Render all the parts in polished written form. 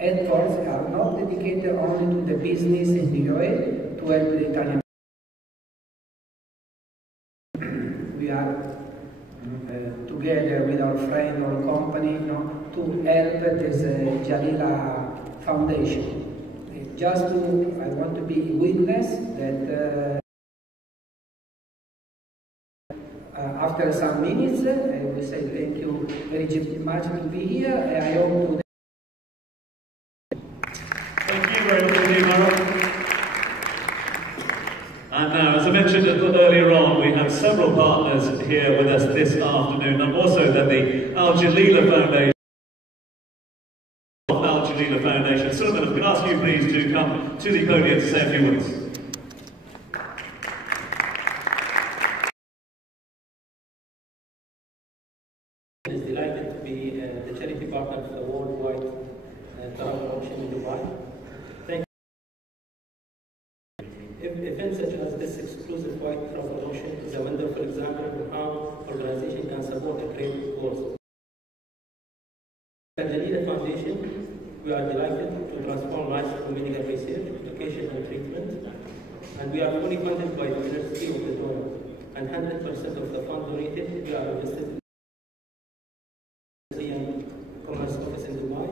efforts are not dedicated only to the business in the UAE to help the Italian. We are together with our friend or company, to help this Jalila Foundation. I want to be witness that after some minutes, I will say thank you very much to be here, and I hope to. Thank you very much indeed, Mauro. And now, as I mentioned earlier on, we have several partners here with us this afternoon, and also then the Al Jalila Foundation. Al Jalila Foundation. Sulaiman, if I can ask you please to come to the podium to say a few words. Is delighted to be the charity partner for the worldwide travel auction in Dubai. Thank you. Events such as this exclusive white travel auction is a wonderful example of how organization can support a great cause. At the Jalila Foundation, we are delighted to transform lives through medical research, education and treatment, and we are fully funded by the University of the donor, and 100% of the fund donated we are invested in Commerce Office in Dubai,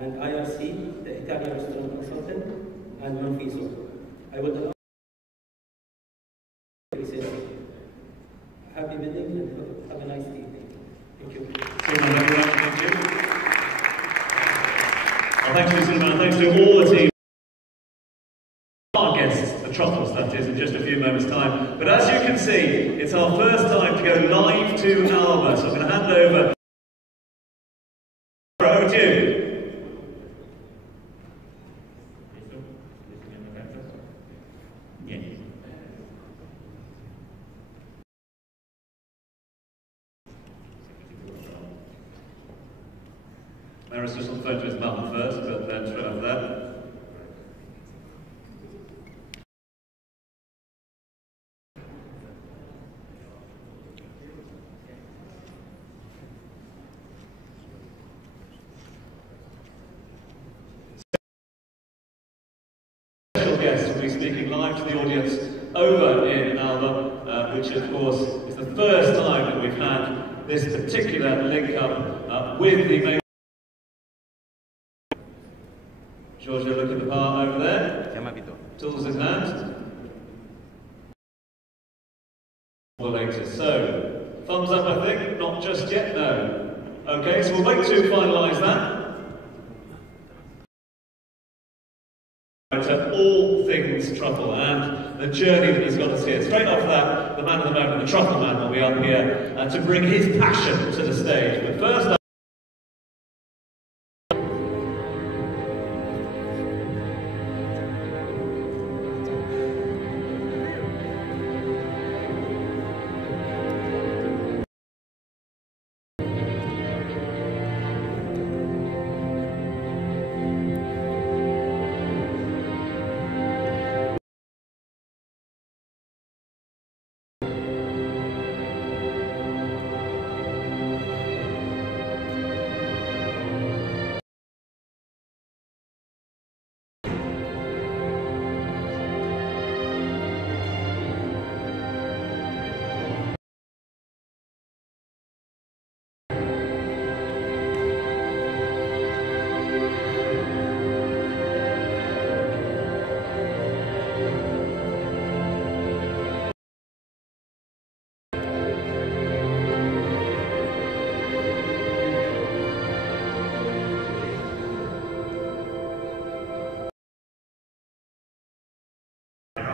and IRC, the Italian Restaurant Consultant, and Monfiso. I would allow happy wedding and have a nice evening. Thank you. Thank you. Well, thanks to Sulaiman, thanks to all the team. Our guests, the Truffles, that is, in just a few moments' time. But as you can see, it's our first time to go live to Alba, so I'm going to hand over. Over to you. Maris just on the phone to his mum first, but then straight after that. Guest will be speaking live to the audience over in Alba, which of course is the first time that we've had this particular link up with the main. Giorgio, look at the part over there. Tools in hand. Or later. So, thumbs up, I think. Not just yet, no. Okay, so we'll wait to finalise that. To all things truffle and the journey that he's got us here. Straight off that, the man of the moment, the truffle man, will be up here to bring his passion to the stage. But first,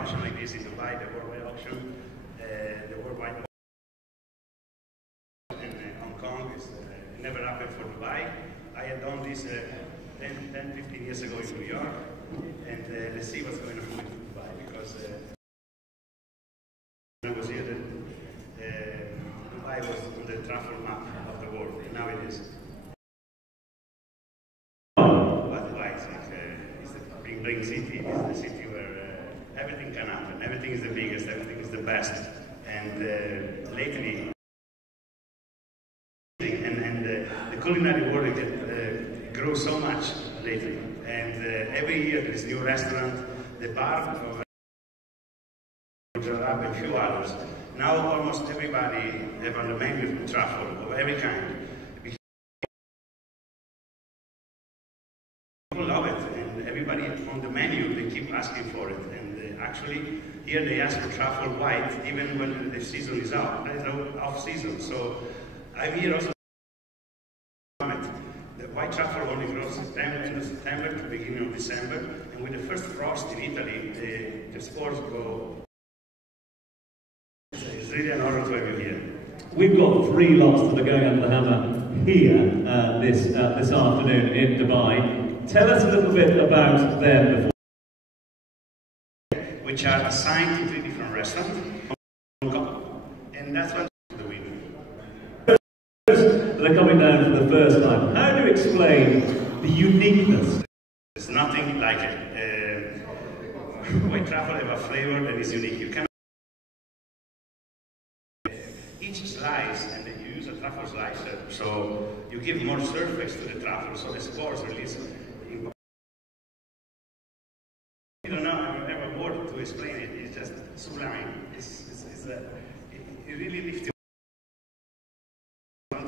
auction like this in Dubai, the worldwide auction, the worldwide auction in Hong Kong, it never happened for Dubai. I had done this 10-15 years ago in New York, and let's see what's going on in Dubai, because when I was here, Dubai was on the travel map of the world, and now it is. But Dubai is the big city, it's the city where everything can happen, everything is the biggest, everything is the best, and lately, and the culinary world grows so much lately. And every year there is a new restaurant, the bar of Jarab and a few others. Now almost everybody have on the menu truffle of every kind. People love it, and everybody on the menu, they keep asking for it. And actually, here they ask for truffle white, even when the season is off season. So I'm here also. The white truffle only grows end of September to beginning of December, and with the first frost in Italy, the spores go. It's really an honor to have you here. We've got 3 lots that are going under the hammer here this afternoon in Dubai. Tell us a little bit about them. Which are assigned to 3 different restaurants, and that's what the winner. They're coming down for the first time. How do you explain the uniqueness? There's nothing like it. White truffle have a flavor that is unique. You cannot. Each slice, and then you use a truffle slicer, so you give more surface to the truffle, so the spores release. You don't know, I don't have a word to explain it. It's just sublime. It really lifts you.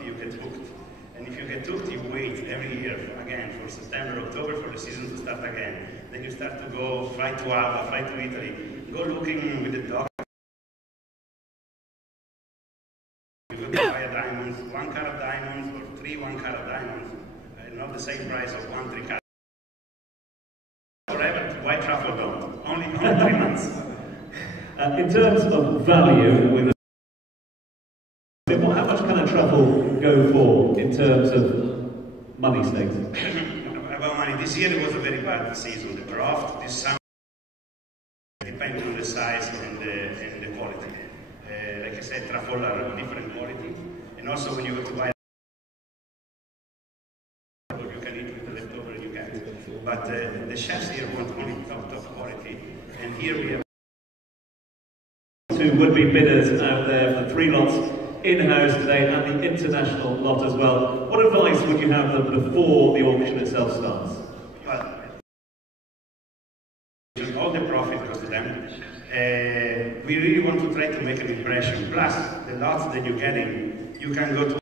You get hooked, and if you get hooked, you wait every year again for September, October for the season to start again. Then you start to go fly to Alba, fly to Italy, go looking with the dog. You go to buy a diamond, 1 carat diamonds or 3 1-carat diamonds, not the same price of 1 3-carat. Forever, white truffle don't. Only 3 months. In terms of value, with how much can a truffle go for in terms of money stakes? About money, this year it was a very bad season. The draft this summer depends on the size and the quality. Like I said, truffle are of different quality, and also when you go to buy, you can eat with the leftover you get. But the chefs here want only top quality, and here we have 2 would-be bidders out there for 3 lots in-house today and the international lot as well. What advice would you have them before the auction itself starts? Well, all the profit goes to them. We really want to try to make an impression. Plus, the lots that you're getting, you can go to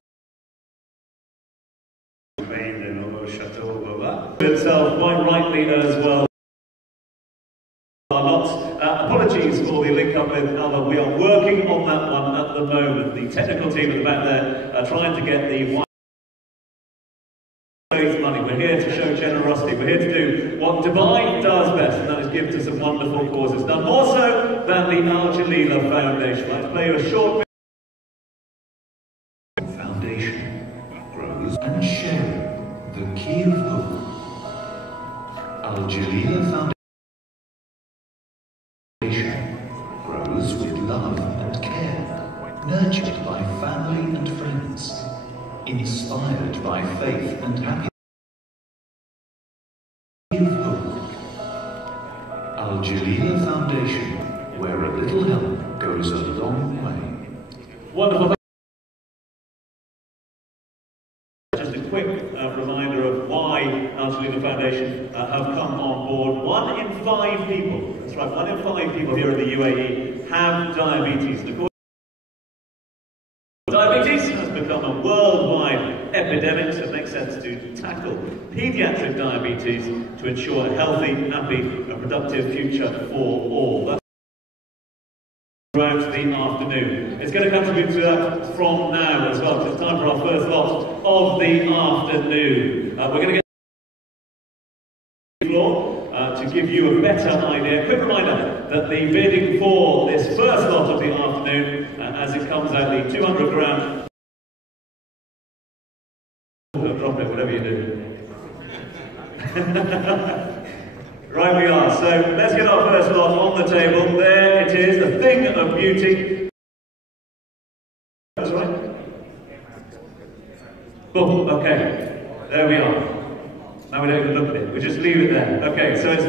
Chateau, blah, blah. Itself, quite rightly as well. Apologies for the link up with Alba. We are working on that one at the moment. The technical team at the back there are trying to get the money. We're here to show generosity. We're here to do what Dubai does best, and that is give to some wonderful causes. Done more so than the Al Jalila Foundation. Let's play you a short Foundation grows and share the key of hope. Al Jalila Foundation grows with love and care, nurtured by family and friends, inspired by faith and happiness. Give hope. Al Jalila Foundation, where a little help goes a long way. wonderful. Just a quick reminder of why Al Jalila Foundation have come on board. 1 in 5 people, that's right, 1 in 5 people here in the UAE have diabetes. Of course, diabetes has become a worldwide epidemic, so it makes sense to tackle pediatric diabetes to ensure a healthy, happy, and productive future for all. That's throughout the afternoon. It's going to contribute to that from now as well, because it's time for our first lot of the afternoon. We're going to get the floor to give you a better idea. Quick reminder that the bidding for this first lot of the afternoon, as it comes out, the 200 gram. Drop it, whatever you do. Right, we are. So let's get our first lot on the table. There it is, the thing of beauty. That's right. Boom, okay. There we are. Now we don't even look at it, we just leave it there. Okay, so it's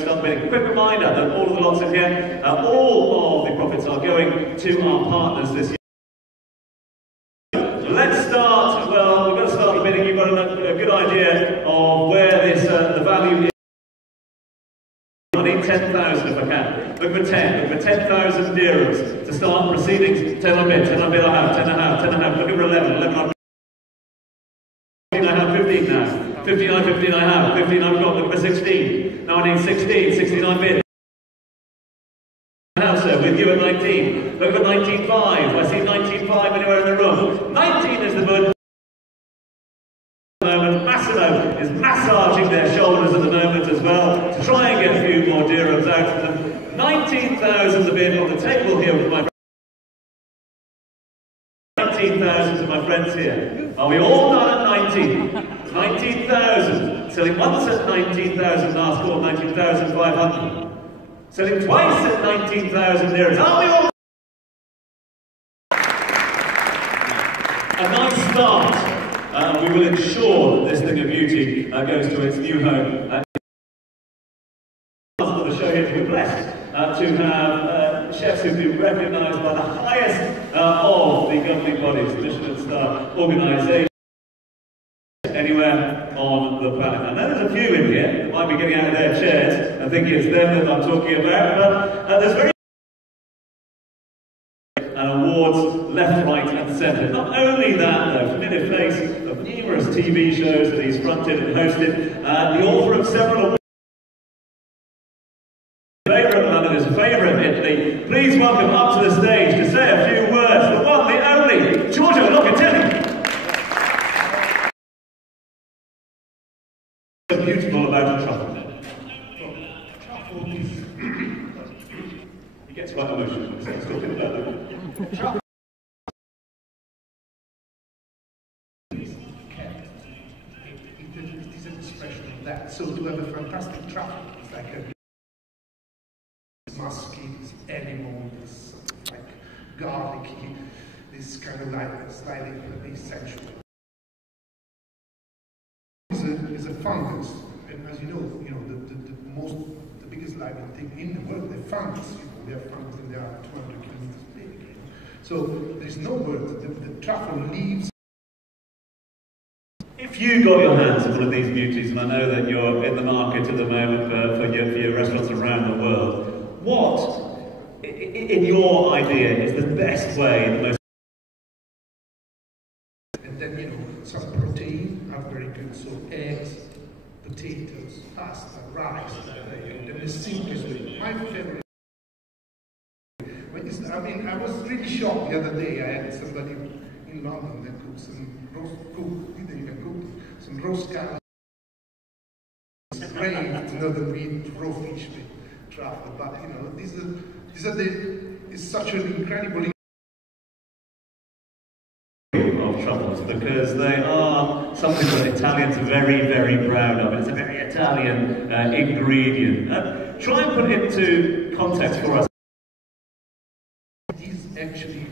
start bidding. Quick reminder that all of the lots in here, all of the profits are going to our partners this year. Let's start, well, we're going to start the bidding. good idea of where this the value is. I need 10,000 if I can. Look for 10. Look for 10,000 dirhams to start proceedings. 10 a bit, 10 a bit I have, 10 a half, 10 a half. Looking for 11, 11 I have. 15 I have, 15 now. 15 I have, 15 I've got. Looking for 16. Now I need 16, 69 bid. With you at 19. Look at 19.5. I see 19.5 anywhere in the room. 19 is the bud. At the moment, Massimo is massaging their shoulders at the moment as well to try and get a few more dirhams out of them. 19,000 the bid on the table here with my 19,000 to my friends here. Are we all done at 19? 19,000. Selling once at 19,000 last call, 19,500. Selling twice at 19,000 dirhams. Are we all? A nice start. We will ensure that this thing of beauty goes to its new home. For the show here to be blessed to have chefs who've been recognised by the highest of the governing bodies, the Michelin Star Organisation, anywhere on the planet. I know there's a few in here that might be getting out of their chairs and thinking it's them that I'm talking about, but there's very awards left, right and centre. Not only that though, familiar face of numerous TV shows that he's fronted and hosted, the author of several awards. Favourite London, his favourite Italy. Please welcome up to the stage to say a few words, the one, the only, Giorgio Locatelli. Beautiful about a truffle. Truffle is... He gets quite emotional when he starts talking about it. Truffle it is an expression of that. So to have a fantastic truffle is like a musky, this animal, this like garlicky, this kind of like slightly sensual. Is a fungus, and as you know, the biggest living thing in the world, the fungus. We have fungus and they are 200 kilometers big. So there's no word. The truffle leaves. If you got your hands on one of these beauties, and I know that you're in the market at the moment for your restaurants around the world, what, in your idea, is the best way, the most? And then some protein are very good. So eggs, potatoes, pasta, rice, and the simplest way. My favorite. I mean, I was really shocked the other day. I had somebody in London that cooked some roast, didn't even cook, some roast cow. It's great to know that we eat raw fish with truffle, but it's such an incredible of truffles, because they are something that Italians are very, very proud of. It's a very Italian ingredient. Try and put it into context for us. It is actually,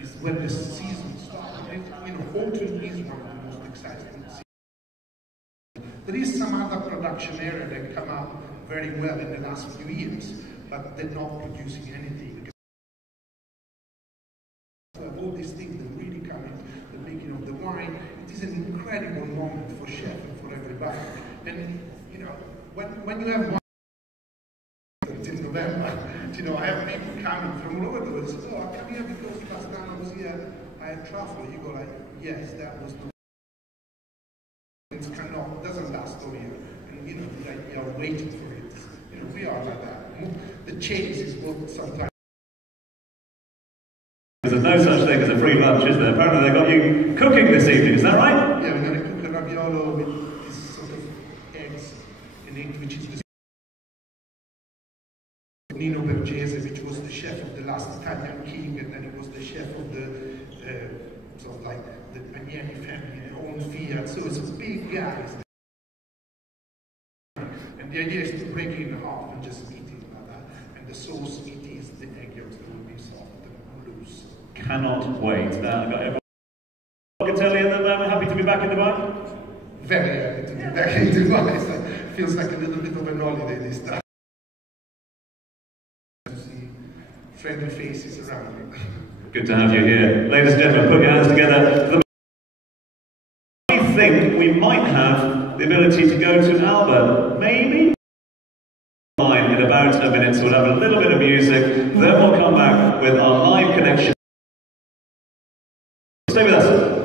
it's when the season starts. Autumn is one of the most exciting seasons. There is some other production area that come up very well in the last few years, but they're not producing anything. All these things that really come in, the making of the wine, it is an incredible moment for chef and for everybody. And when you have wine until November, I have people coming from all over the world. Say, oh, I come here because last time I was here, I had truffle. You go like, yes, that was the. It doesn't last all year, and you are waiting for it. We are like that. The chase is what sometimes. There's no such thing as a free lunch, is there? Apparently they got you cooking this evening, is that right? Yeah, we're going to cook a raviolo with this sort of eggs in it, which is the Nino Bergese, which was the chef of the last Italian king, and then he was the chef of the sort of like the Agnelli family, their own Fiat. So it's a big guy. And the idea is to break it in half and just eat it like that. And the sauce it is the egg yolks that will be soft and loose. Cannot wait. I've got everyone. Locatelli at the moment, happy to be back in Dubai? Very happy to be back in Dubai. It feels like a little bit of an holiday this time. To see friendly faces around me. Good to have you here. Ladies and gentlemen, put your hands together for the think we might have the ability to go to Alba, maybe? In about a minute, so we'll have a little bit of music, then we'll come back with our live connection. Stay with us.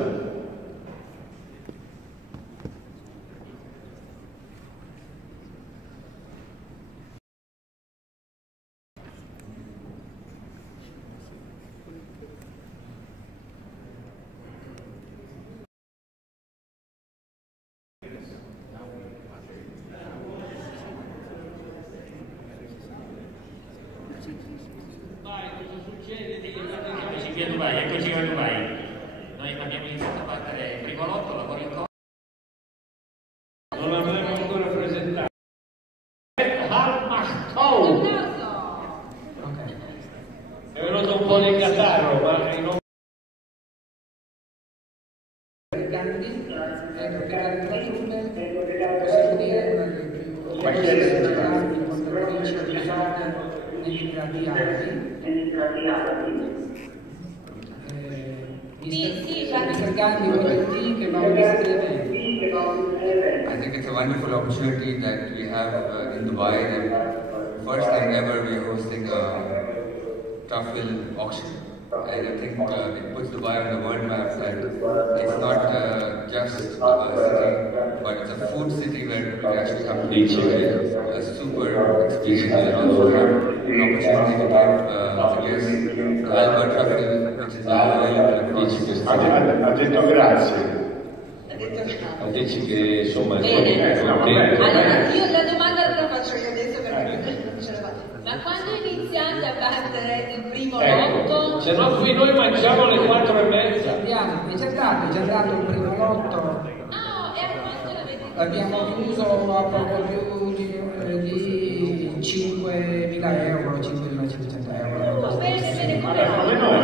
Eccoci a Dubai. Noi abbiamo iniziato a battere il primo lotto, lavoro in corso. Non l'avremo ancora presentato. È venuto un po' di catarro, ma non... Possiamo dire una delle più conduttrici di zona negli Emirati Arabi. Mr. Gandhi, what do you think about this event? I think it's a wonderful opportunity that we have in Dubai. That first time ever we are hosting a truffle auction, and I think it puts Dubai on the world map. That it's not just a city, but it's a food city where people actually come to enjoy a super experience and also have an opportunity to give the Alba truffle, which is now available across the city. Ha detto grazie. Dici che insomma allora io la domanda te la faccio io adesso perché non ce la faccio. Ma quando iniziate a battere il primo lotto? Se no qui noi mangiamo alle 4:30. Andiamo, è già dato il primo lotto. No, e a quanto l'avete? Abbiamo chiuso a poco più di 5.000 euro, 5.500 euro. Bene,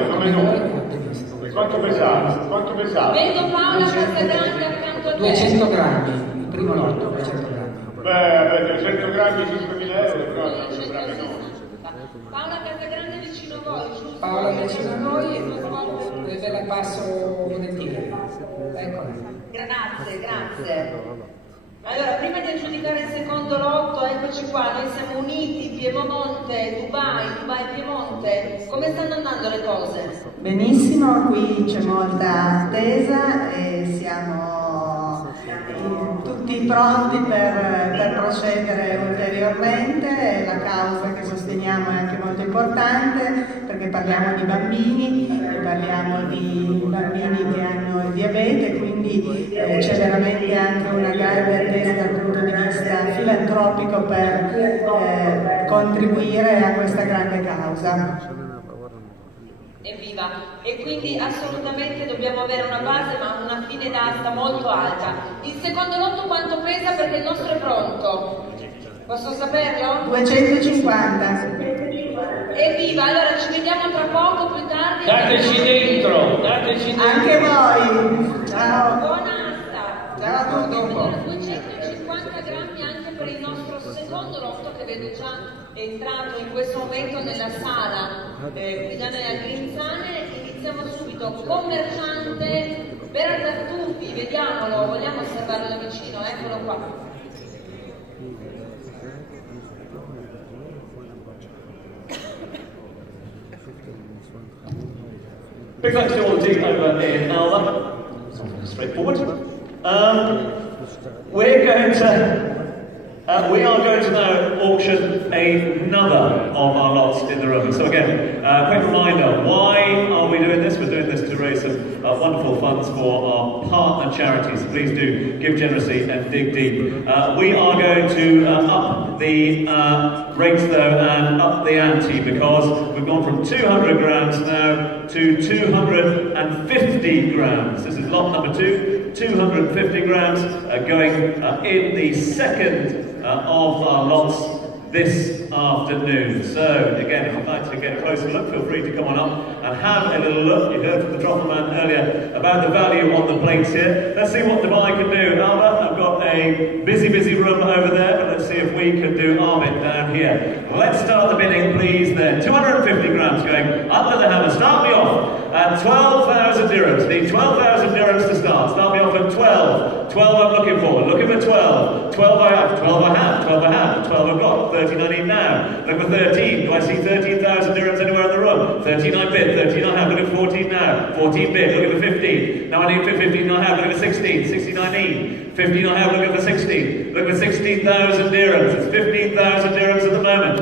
come noi. Quanto pesava? Vedo Paola Casagrande accanto a te. 200 grammi, il primo lotto, 200 grammi. Beh, 200 grammi, 5.000 euro, però non sembra che no. Paola Casagrande vicino a voi, giusto? Paola vicino a noi e ve la passo volentieri. Eccola. Grazie. Allora, prima di aggiudicare il secondo lotto, eccoci qua, noi siamo uniti, Piemonte, Dubai, Piemonte. Come stanno andando le cose? Benissimo, qui c'è molta attesa e siamo tutti pronti per procedere ulteriormente. La causa che sosteniamo è anche molto importante perché parliamo di bambini, parliamo di bambini che hanno il diabete, quindi c'è veramente anche una grande attesa dal punto di vista filantropico per contribuire a questa grande causa. Evviva! E quindi assolutamente dobbiamo avere una base ma una fine d'asta molto alta. Il secondo lotto quanto pesa perché il nostro è pronto? Posso saperlo? 250. Evviva! Allora ci vediamo tra poco, più tardi. Dateci dentro. Anche voi. Ciao. Buona asta. Ciao a tutti. 250 grammi anche per il nostro secondo lotto che vedo già entrato in questo momento nella sala qui da noi a Grinzane. Iniziamo subito. Commerciante per Tartufi, vediamolo, vogliamo osservarlo da vicino, eccolo qua. Big thanks to all the team over in Alba. Straightforward. We are going to now auction another of our lots in the room. So again, quick reminder, why are we doing this? We're doing this to raise some wonderful funds for our partner charities. Please do give generously and dig deep. We are going to up the rates though and up the ante because we've gone from 200 grams now to 250 grams. This is lot number 2, 250 grams going in the second of our lots this afternoon. So again, if you'd like to get a closer look, feel free to come on up and have a little look. You heard from the Truffle Man earlier about the value on the plates here. Let's see what Dubai can do. Alba, I've got a busy room over there, but let's see if we can do our bit down here. Let's start the bidding, please, then. 250 grams going under the hammer. Start me off At 12,000 dirhams. Need 12,000 dirhams to start. Start me off at 12. 12 I'm looking for. Looking for 12. 12 I have. 12 I have. 12 I have. 12 I've got. 13 I need now. Looking for 13. Do I see 13,000 dirhams anywhere in the room? 13 I bid. 13 I have. Looking for 14 now. 14 bid. Looking for 15. Now I need 15 I have. Looking for 16. 16 I need. 15 I have. Looking for 16. Looking for 16,000 dirhams. It's 15,000 dirhams at the moment.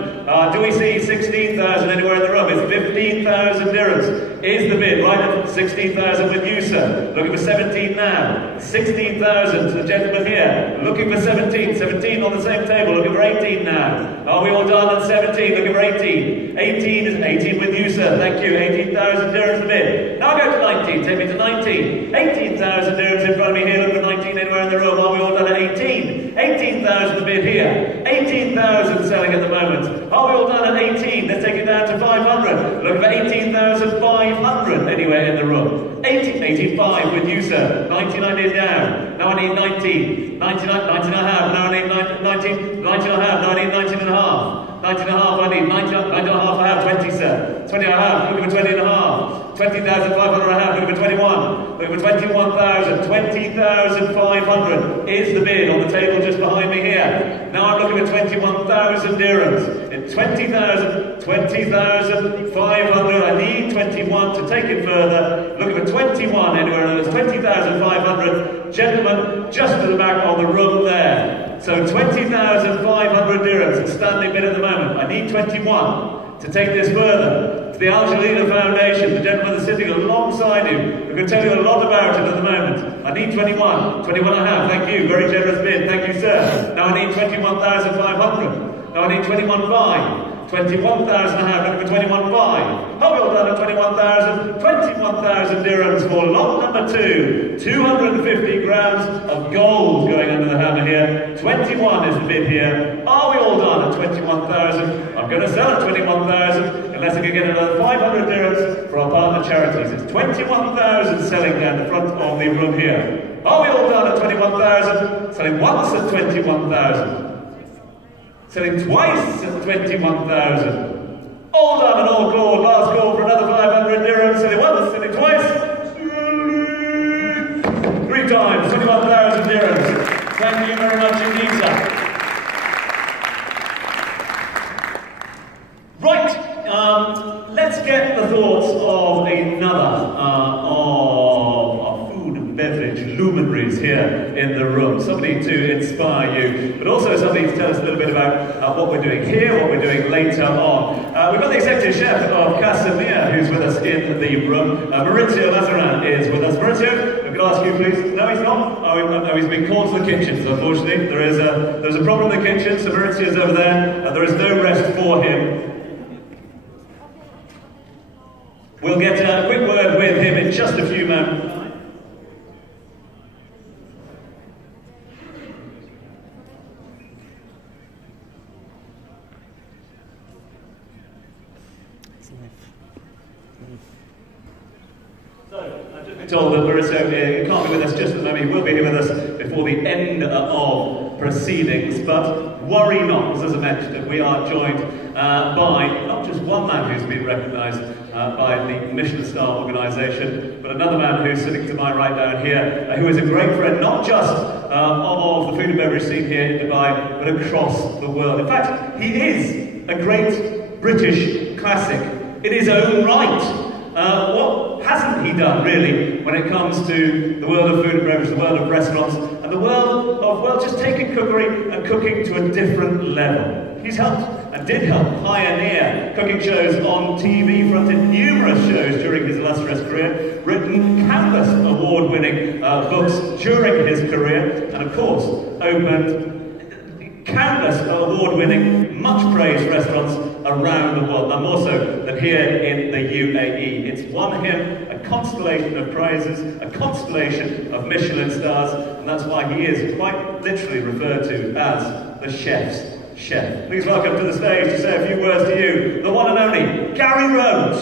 Do we see 16,000 anywhere in the room? It's 15,000 dirhams. Is the bid right at 16,000 with you, sir? Looking for 17 now. 16,000 to the gentleman here. Looking for 17. 17 on the same table. Looking for 18 now. Are we all done at 17? Looking for 18. 18 is 18 with you, sir. Thank you. 18,000 dirhams the bid. Now go to 19. Take me to 19. 18,000 dirhams in front of me here. Looking for 19 anywhere in the room. Are we all done at 18? 18,000 the bid here. 18,000 selling at the moment. Are we all done at 18? Let's take it down to 500. Looking for 18,500 anywhere in the room. 18,500 with you, sir. 19 I need down. Now I need 19. 19 I have. Now I need 19. 19 I have. Now I need 19 and a half. 19 and a half I need. 19 and a half I have. 20, sir. 20 I have. Looking for 20 and a half. 20,500 I have. Looking for 21. Looking for 21,000. 20,500 is the bid on the table just behind me here. Now I'm looking for 21,000 dirhams. In 20,000, 20,500. I need 21 to take it further. Looking for 21 anywhere else. 20,500. Gentlemen, just at the back of the room there. So 20,500 dirhams. It's standing bid at the moment. I need 21 to take this further. To the Al Jalila Foundation, the gentleman that's sitting alongside you, who can tell you a lot about it at the moment. I need 21. 21 I have. Thank you. Very generous bid. Thank you, sir. Now I need 21,500. Now I need 21,500. 21,000 I have, looking for 21,500. How well done at 21,000? 21,000 dirhams for lot number 2. 250 grams of gold going under the hammer here. 21 is the bid here. Are we all done at 21,000? I'm going to sell at 21,000 unless I can get another 500 dirhams for our partner charities. It's 21,000 selling down the front of the room here. Are we all done at 21,000? Selling once at 21,000. Selling twice at 21,000. All done and all called. Last call for another 500 dirhams. Selling once, selling twice. 3 times, 21,000 dirhams. Thank you very much indeed, sir. Right, let's get the thoughts of another of our food and beverage luminaries here in the room. Somebody to inspire you, but also somebody to tell us a little bit about what we're doing here, what we're doing later on. We've got the executive chef of Casimir who's with us in the room. Maurizio Mazaran is with us. Maurizio, I could ask you please. No, he's not. Oh, he's been called to the kitchens, unfortunately. There's a problem in the kitchen, so Maurizio's over there, and there is no rest for him. We'll get a quick word with him in just a few moments. So, I've just been told that Maurizio can't be with us just at the moment. He will be here with us before the end of proceedings, but worry not, as I mentioned, we are joined by not just one man who's been recognised by the Michelin Star organisation, but another man who's sitting to my right down here, who is a great friend, not just of the food and beverage scene here in Dubai, but across the world. In fact, he is a great British classic in his own right. What hasn't he done, really, when it comes to the world of food and beverage, the world of restaurants, and the world of, well, just taking cookery and cooking to a different level? He's helped, and did help, pioneer cooking shows on TV, fronted numerous shows during his illustrious career, written countless award-winning books during his career, and of course, opened countless award-winning, much-praised restaurants around the world, and more so than here in the UAE. It's won him a constellation of prizes, a constellation of Michelin stars, and that's why he is quite literally referred to as the chef's chef. Please welcome to the stage to say a few words to you, the one and only Gary Rhodes.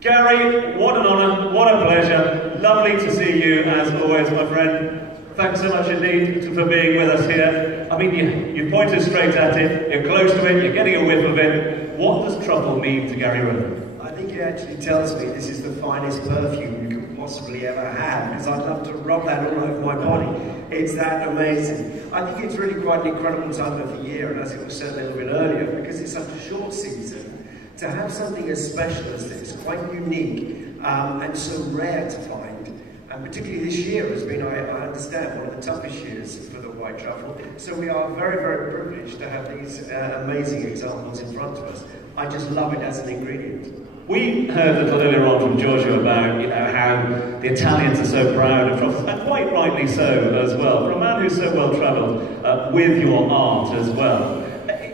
Gary, what an honour, what a pleasure. Lovely to see you as always, my friend. Thanks so much indeed for being with us here. I mean, you pointed straight at it, you're close to it, you're getting a whiff of it. What does truffle mean to Gary Rowe? I think it actually tells me this is the finest perfume you could possibly ever have, because I'd love to rub that all over my body. It's that amazing. I think it's really quite an incredible time of the year, and as it was said a little bit earlier, because it's such a short season, to have something as special as this, quite unique, and so rare to find. And particularly this year has been, I understand, one of the toughest years for the white truffle. So we are very, very privileged to have these amazing examples in front of us. I just love it as an ingredient. We heard a little earlier on from Giorgio about how the Italians are so proud of truffles, and quite rightly so as well, for a man who's so well travelled with your art as well.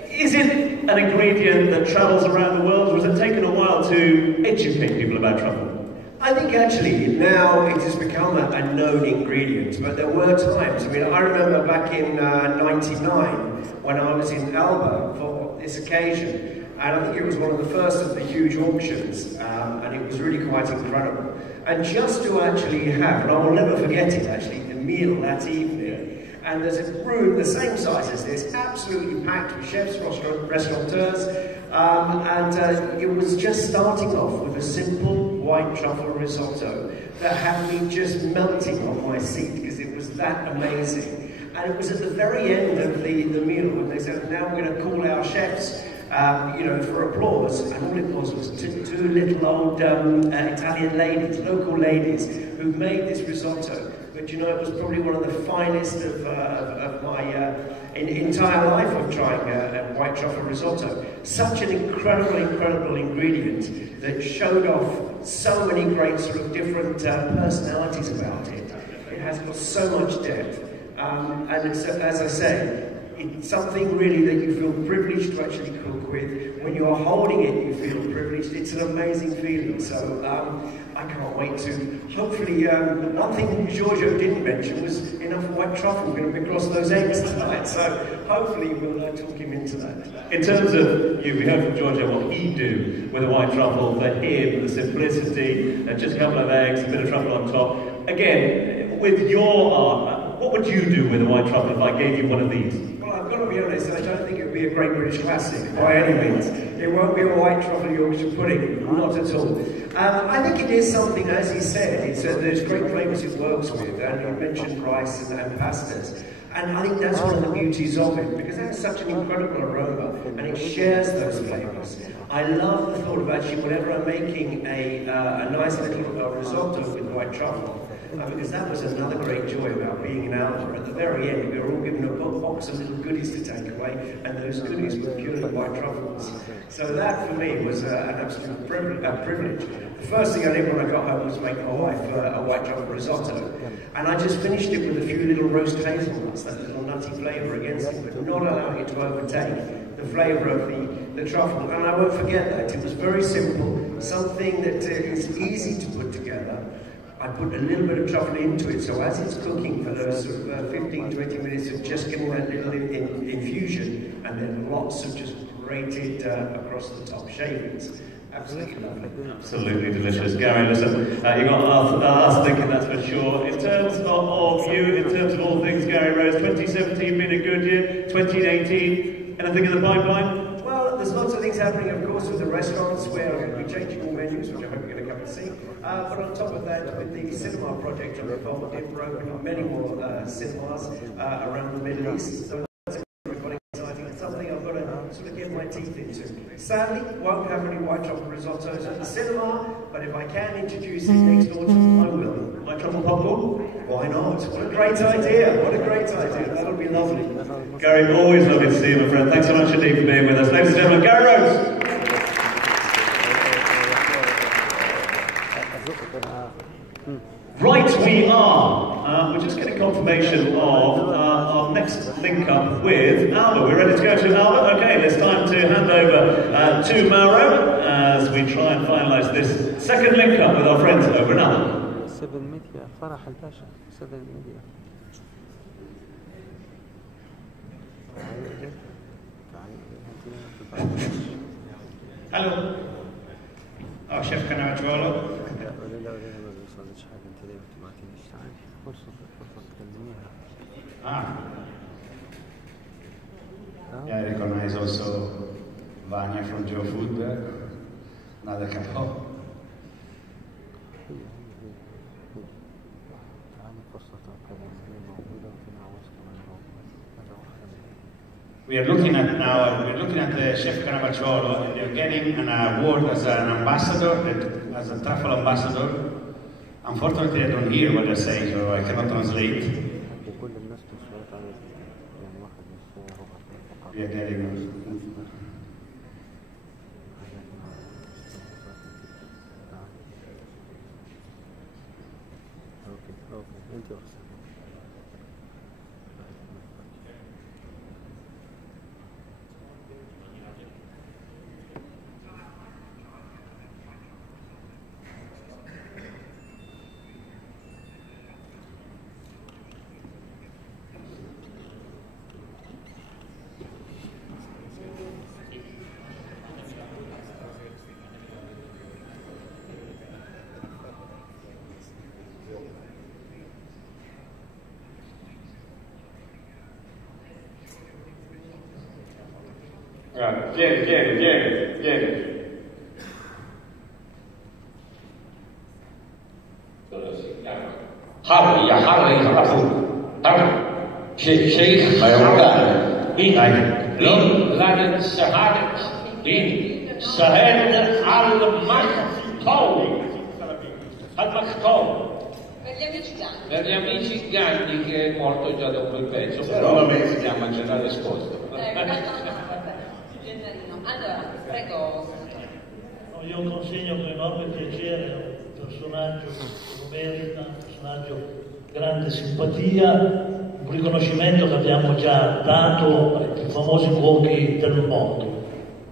Is it an ingredient that travels around the world, or has it taken a while to educate people about truffle? I think actually now it has become a known ingredient, but there were times. I mean, I remember back in '99 when I was in Alba for this occasion, and I think it was one of the first of the huge auctions, and it was really quite incredible. And just to actually have, and I will never forget it actually, the meal that evening, and there's a room the same size as this, absolutely packed with chefs, restaurateurs, and it was just starting off with a simple white truffle risotto that had me just melting on my seat because it was that amazing. And it was at the very end of the meal when they said, now we're going to call our chefs, you know, for applause. And all it was two little old Italian ladies, local ladies, who made this risotto. But you know, it was probably one of the finest of my entire life of trying a white truffle risotto. Such an incredible ingredient that showed off so many great sort of different personalities about it. It has got so much depth. And it's, as I say, it's something really that you feel privileged to actually cook with. When you're holding it, you feel privileged. It's an amazing feeling. So I can't wait to, hopefully, one thing Giorgio didn't mention was enough white truffle going to be across those eggs tonight. So hopefully we'll talk him into that. In terms of, we heard from Giorgio what he'd do with a white truffle. For him, the simplicity, just a couple of eggs, a bit of truffle on top. Again, with your art, what would you do with a white truffle if I gave you one of these? Well, I've got to be honest, I don't think it would be a great British classic, by any means. It won't be a white truffle Yorkshire pudding, not at all. I think it is something, as he said, there's great flavours it works with, and you mentioned rice and pastas. And I think that's one of the beauties of it, because it has such an incredible aroma, and it shares those flavours. I love the thought of actually, whenever I'm making a nice little risotto with white truffle, because that was another great joy about being in Alba. At the very end, we were all given a box of little goodies to take away, and those goodies were purely white truffles. So that, for me, was an absolute privilege. The first thing I did when I got home was make my wife a white truffle risotto, and I just finished it with a few little roast hazelnuts, that little nutty flavour against it, but not allowing it to overtake the flavour of the truffle. And I won't forget that. It was very simple, something that is easy to put together. I put a little bit of truffle into it, so as it's cooking for those sort of 15-20 minutes of just getting that little infusion, and then lots of just grated across the top shavings. Absolutely lovely. Absolutely delicious. Gary, listen, you got us thinking, that's for sure. In terms of you, in terms of all things Gary Rowe's, 2017 been a good year, 2018, anything in the pipeline? Well, there's lots of things happening, of course, with the restaurants where I'm going to be changing all menus, which I hope you're going to come and see. But on top of that, with the cinema project I'm involved in, we're opening up many more cinemas around the Middle East. So that's quite exciting. It's something I've got to sort of get my teeth into. Sadly, won't have any white truffle risottos at the cinema, but if I can introduce it next autumn, I will. White truffle popcorn? Why not? What a great idea. What a great idea. That'll be lovely. Gary, always lovely to see you, my friend. Thanks so much indeed for being with us. Ladies and gentlemen, Gary Rowe. Right, we are. We're just getting confirmation of our next link up with Alba. We're ready to go to Alba? Okay, it's time to hand over to Mauro as we try and finalise this second link up with our friends over in Alba. 7 Media, Farah Al-Pasha, 7 Media. Hello. Oh, Chef Cannavacciuolo. Yeah, I recognize also Vanya from Joe Food, another capo. We're looking at Chef Cannavacciuolo, and they're getting an award as an ambassador, as a truffle ambassador. Unfortunately, I don't hear what they're saying, so I cannot translate. We are getting. Vieni. Sheikh Laden Sahadat bin Sahed al-Maktoum. Per gli amici Gandhi che è morto già da un bel pezzo, però si chiama Generale Esposto. Allora, prego. Io consegno con enorme piacere un personaggio che lo merita, un personaggio di grande simpatia, un riconoscimento che abbiamo già dato ai più famosi cuochi del mondo.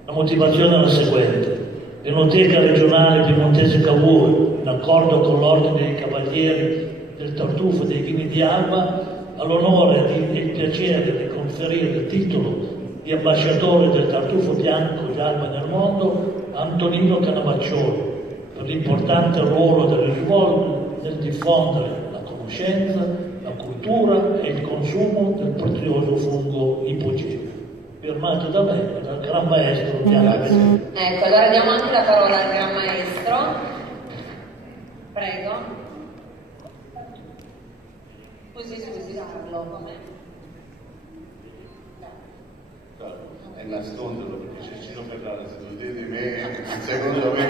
La motivazione è la seguente. L'Enoteca regionale piemontese Cavour, in accordo con l'Ordine dei Cavalieri del Tartufo e dei Vini di Alba, ha l'onore e il piacere di conferire il titolo di ambasciatore del tartufo bianco di Alba nel mondo a Antonino Cannavacciuolo per l'importante ruolo che svolge nel diffondere la conoscenza, la cultura e il consumo del prezioso fungo ipogeo. Firmato da me e dal Gran Maestro Piano. Ecco, allora diamo anche la parola al Gran Maestro. Prego. Scusi, Carlo, come? È nasconderlo perché c'è Cino Ferrara, se lo vedi di me, secondo me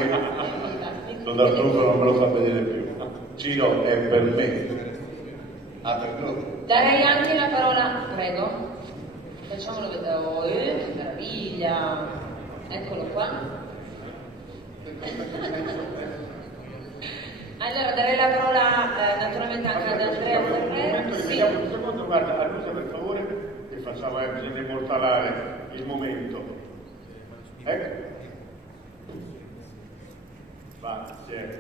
lo tartufo non me lo fa vedere più. Cino è per me. Per noi. Darei anche la parola, prego. Facciamolo vedere. Oh, che meraviglia. Eccolo qua. Allora darei la parola naturalmente anche ad Andrea Ferrero. Sì. Un secondo, guarda, Annusa per favore. Facciamo, bisogna immortalare il momento. Ecco. Va, tieni.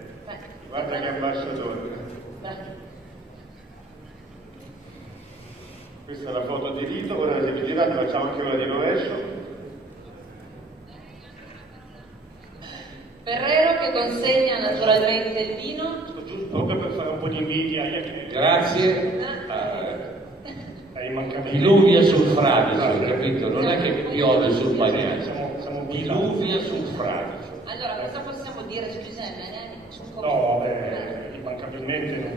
Guarda che ambasciatore. Questa è la foto di Rito, ora la siete girate, facciamo anche quella di rovescio. Ferrero che consegna naturalmente il vino. Giusto proprio per fare un po' di invidia. Grazie. Diluvia sul fradicio, capito? Non è che piove sul bagnato. Diluvia sul fradicio. Allora, cosa possiamo dire, Giuseppe? No, immancabilmente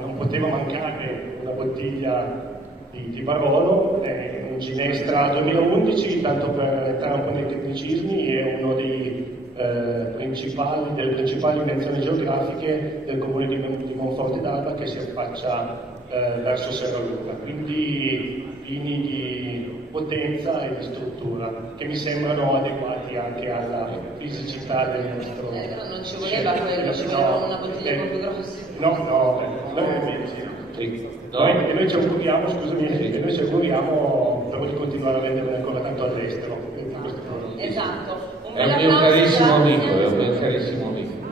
non poteva mancare una bottiglia di Barolo, un Ginestra 2011, tanto per entrare un po' nei tecnicismi, è uno delle principali invenzioni geografiche del comune di Monforte d'Alba che si affaccia verso Serraluna, quindi vini di potenza e di struttura che mi sembrano adeguati anche alla fisicità del nostro. Non ci voleva quello, ci voleva una bottiglia un po' più grossa. E noi ci auguriamo, però di continuare a vendere ancora tanto all'estero. Esatto. È un mio carissimo amico,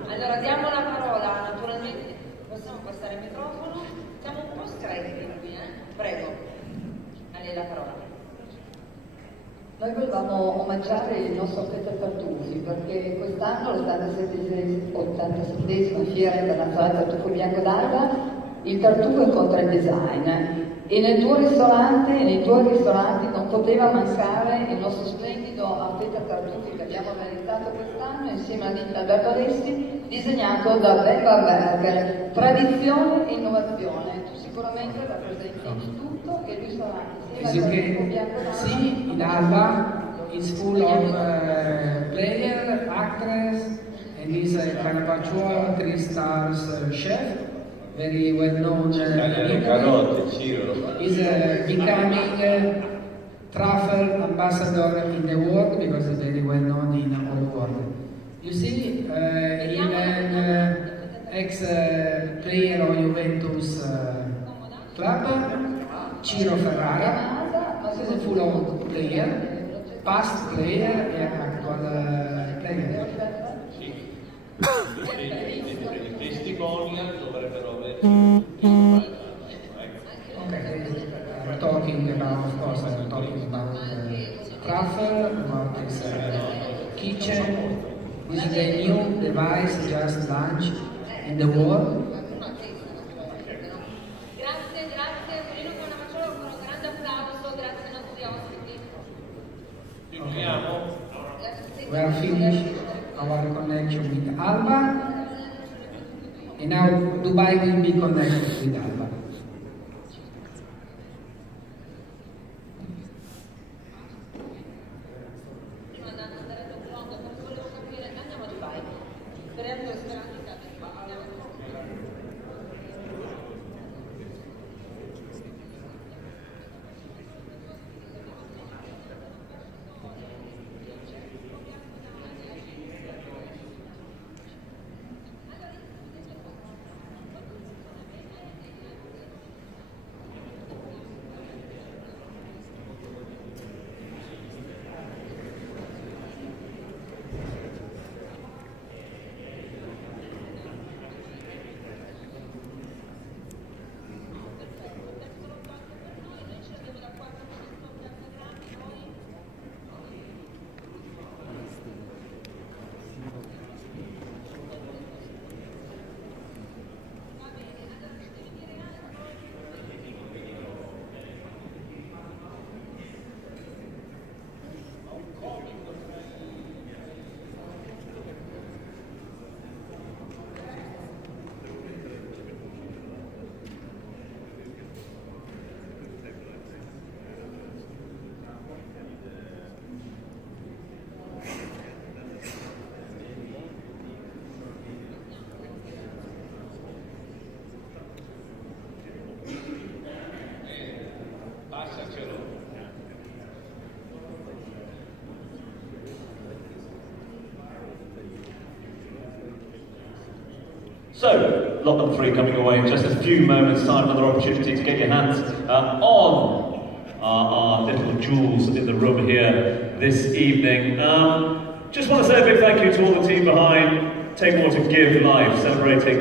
Allora diamo la parola, naturalmente, possiamo passare il microfono? Siamo un po' stretti qui, Prego, a lei la parola. Noi volevamo omaggiare il nostro Peter Tartufi perché quest'anno, l'87esima Fiera Internazionale Tartufo Bianco d'Alba, il tartufo incontra il design e nei tuoi ristoranti non poteva mancare il nostro splendido Peter Tartufi che abbiamo realizzato quest'anno insieme a ditta Alberto Alessi, disegnato da Beba Berger. Tradizione e innovazione, tu sicuramente rappresenti tutto e lui sarà As you can see, in Alba is full of player, actress, and he's a Carpaccio 3 stars chef, very well known in Italy. He's becoming truffle ambassador in the world because he's very well known in all the world. You see, even ex-player of Juventus club, Ciro Ferrara, is a full of player, past player and actual player. I testimonial dovrebbero avere. Okay, I'm talking about, of course, I'm talking about truffle, about this kitchen. This is a new device just launched in the world. We are finished our connection with Alba, and now Dubai will be connected with Alba. So, lot number 3 coming away in just a few moments' time. Another opportunity to get your hands on our little jewels in the room here this evening. Just want to say a big thank you to all the team behind Take More to Give Live, celebrating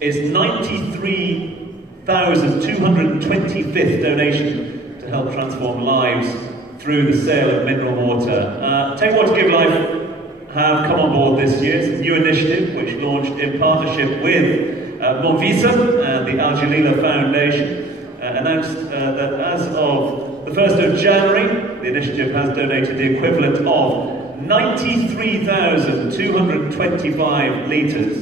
its 93,225th donation to help transform lives through the sale of mineral water. Take More to Give Life have come on board this year. It's a new initiative which launched in partnership with Monvisa and the Al Jalila Foundation. Announced that as of the 1st of January, the initiative has donated the equivalent of 93,225 litres.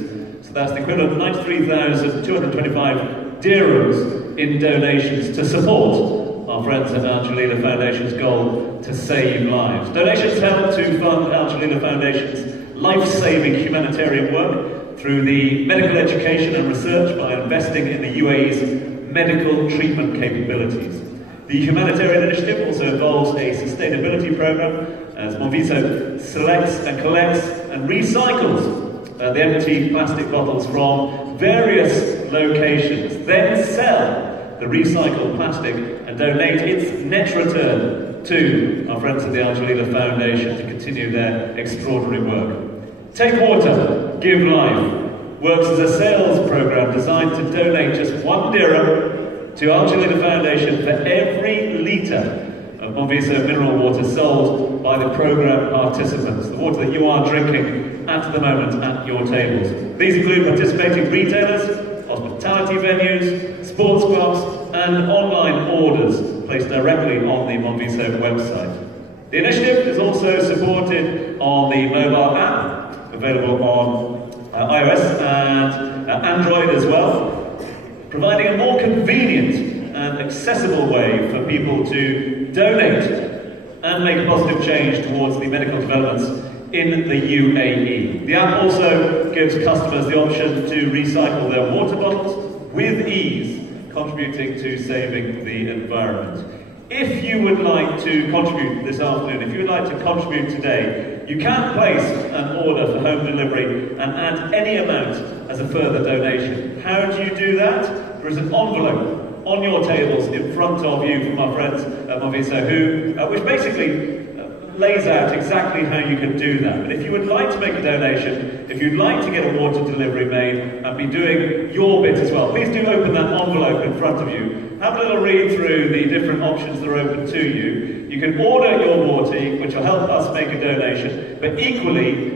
So that's the equivalent of 93,225 dirhams in donations to support our friends at Al Jalila Foundation's goal to save lives. Donations help to fund Al Jalila Foundation's life-saving humanitarian work through the medical education and research by investing in the UAE's medical treatment capabilities. The humanitarian initiative also involves a sustainability program as Monvisa selects and collects and recycles the empty plastic bottles from various locations, then sell the recycled plastic and donate its net return to our friends at the Al Jalila Foundation to continue their extraordinary work. Take Water, Give Life works as a sales program designed to donate just 1 dirham to Al Jalila Foundation for every litre of Monviso mineral water sold by the programme participants, the water that you are drinking at the moment at your tables. These include participating retailers, hospitality venues, sports clubs, and online orders placed directly on the Monviso website. The initiative is also supported on the mobile app, available on iOS and Android as well, providing a more convenient and accessible way for people to donate and make a positive change towards the medical developments in the UAE. The app also gives customers the option to recycle their water bottles with ease, contributing to saving the environment. If you would like to contribute this afternoon, if you would like to contribute today, you can place an order for home delivery and add any amount as a further donation. How do you do that? There is an envelope on your tables in front of you from our friends at Monviso, which basically lays out exactly how you can do that. But if you would like to make a donation, if you'd like to get a water delivery made and be doing your bit as well, please do open that envelope in front of you. Have a little read through the different options that are open to you. You can order your water, which will help us make a donation, but equally,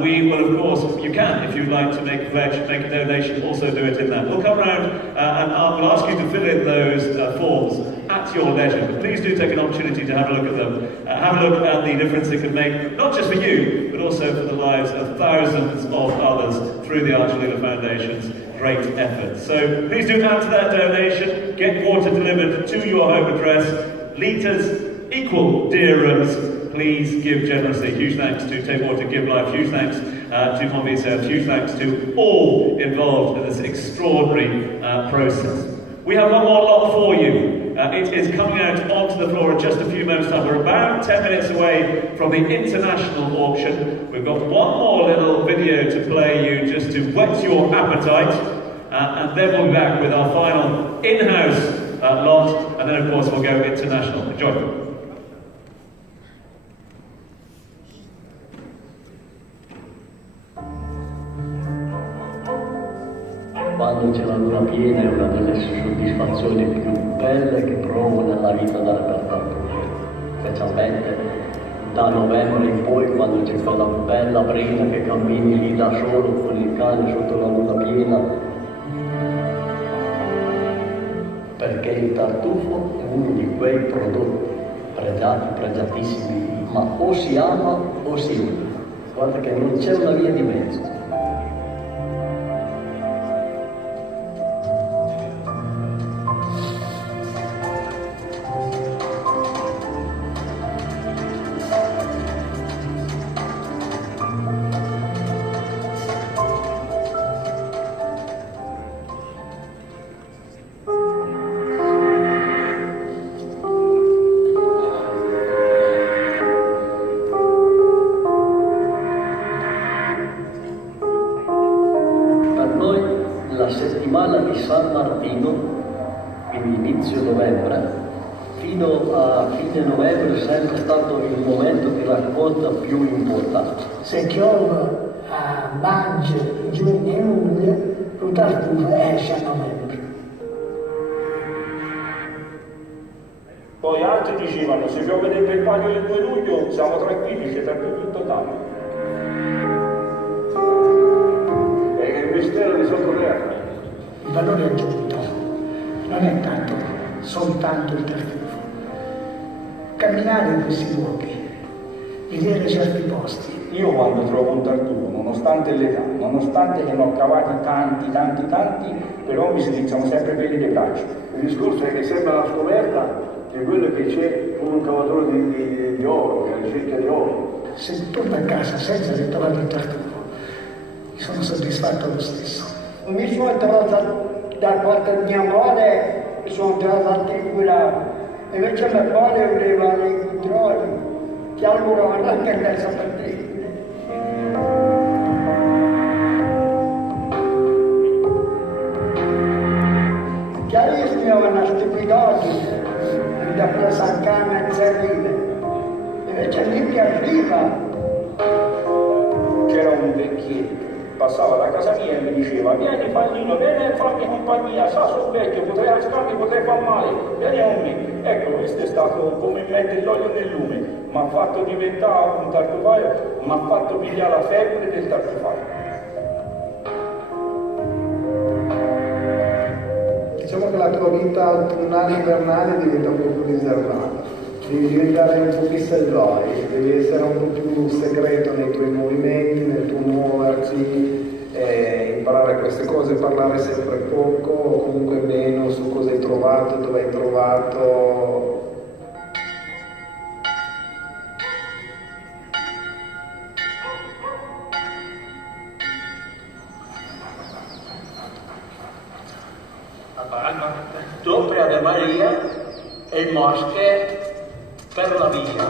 we will, of course, you can, if you'd like to make a pledge, make a donation, also do it in that. We'll come around and we'll ask you to fill in those forms at your leisure. But please do take an opportunity to have a look at them. Have a look at the difference it can make, not just for you, but also for the lives of thousands of others through the Al Jalila Foundation's great effort. So please do add to that donation. Get water delivered to your home address. Litres equal dirhams. Please give generously. Huge thanks to Take Water, Give Life. Huge thanks to Monviso. Huge thanks to all involved in this extraordinary process. We have one more lot for you. It is coming out onto the floor in just a few moments' time. We're about 10 minutes away from the international auction. We've got one more little video to play you just to whet your appetite. And then we'll be back with our final in-house lot. And then, of course, we'll go international. Enjoy. Quando c'è la luna piena è una delle soddisfazioni più belle che provo nella vita da repertorio, specialmente da novembre in poi, quando c'è quella bella brina che cammini lì da solo con il cane sotto la luna piena, perché il tartufo è uno di quei prodotti pregiatissimi, ma o si ama o si odia. Guarda che non c'è una via di mezzo. Se piove a maggio, giugno e luglio, il tartufo esce a novembre. Poi altri dicevano, se piove nel febbraio e il 2 luglio siamo tranquilli, c'è tartufo in totale. È il mistero di sottoterra. Il valore aggiunto non è tanto soltanto il tartufo. Camminare in questi luoghi, vedere certi posti. Io quando trovo un tartufo, nonostante l'età, nonostante che ne ho cavati tanti, però mi si iniziano sempre quelli dei braccia. Il discorso è che sembra la scoperta di quello che c'è con un cavatore di oro, che è la ricerca di oro. Se torno a casa senza aver trovato il tartufo, mi sono soddisfatto lo stesso. Mi sono entrato da parte di mia madre, sono entrato al tribunale, invece mia madre voleva i controlli, che allora non è che per te. Chiarissimo una stupidaggine, da presa a canna e zerrine, invece lì che arriva c'era un vecchietto passava da casa mia e mi diceva vieni Pallino, vieni a farmi compagnia, sa sul vecchio, potrei alzarmi, potrei far male, vieni a me. Ecco, questo è stato come mettere l'olio nel lume, mi ha fatto diventare un tartufaio, mi ha fatto pigliare la febbre del tartufaio. Diciamo che la tua vita autunnale invernale diventa un po' più riservata, devi diventare un po' più selvaggia, devi essere un po' più segreto nei tuoi movimenti, nel tuo muoverti, imparare queste cose, parlare sempre poco o comunque meno su cosa hai trovato, dove hai trovato. Dopo Ave Maria e il mosche per la via.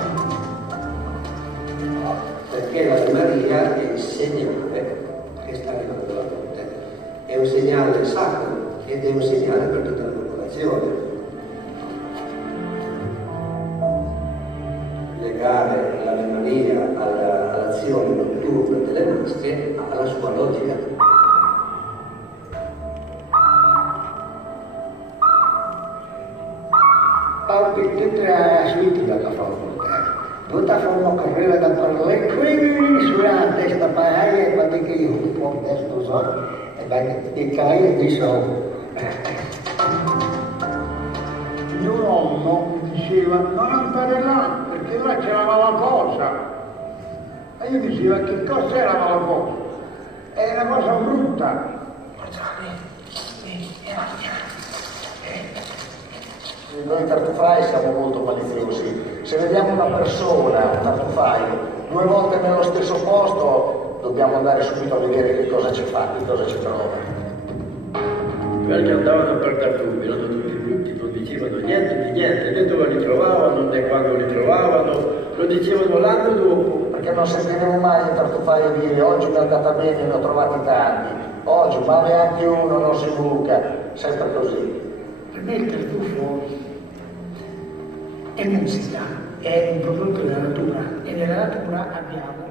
Perché l'Ave Maria è il segnale che sta arrivando la notte, è un segnale sacro ed è un segnale per tutta la popolazione. Legare l'Ave Maria all'azione notturna delle mosche ha la sua logica. Tutte sentita la forma, tutta forma correva da parlare qui sulla testa paraia e quando che io un po' adesso so e beh che caia di sopra. Mio nonno mi diceva non andare là perché là c'era la lavacosa e io dicevo che cos'era la lavacosa? È una cosa brutta. Noi tartufai siamo molto maliziosi, se vediamo una persona, un tartufaio, 2 volte nello stesso posto, dobbiamo andare subito a vedere che cosa ci fa, che cosa ci trova. Perché andavano per tartufi, erano tutti brutti, non dicevano niente di niente, né dove li trovavano, né quando li trovavano, lo dicevano l'anno dopo. Perché non sentiremo mai un tartufaio dire oggi mi è andata bene, ne ho trovati tanti, oggi ma neanche uno non si buca, sempre così. Per me il tartufo è musica, è un prodotto della natura e nella natura abbiamo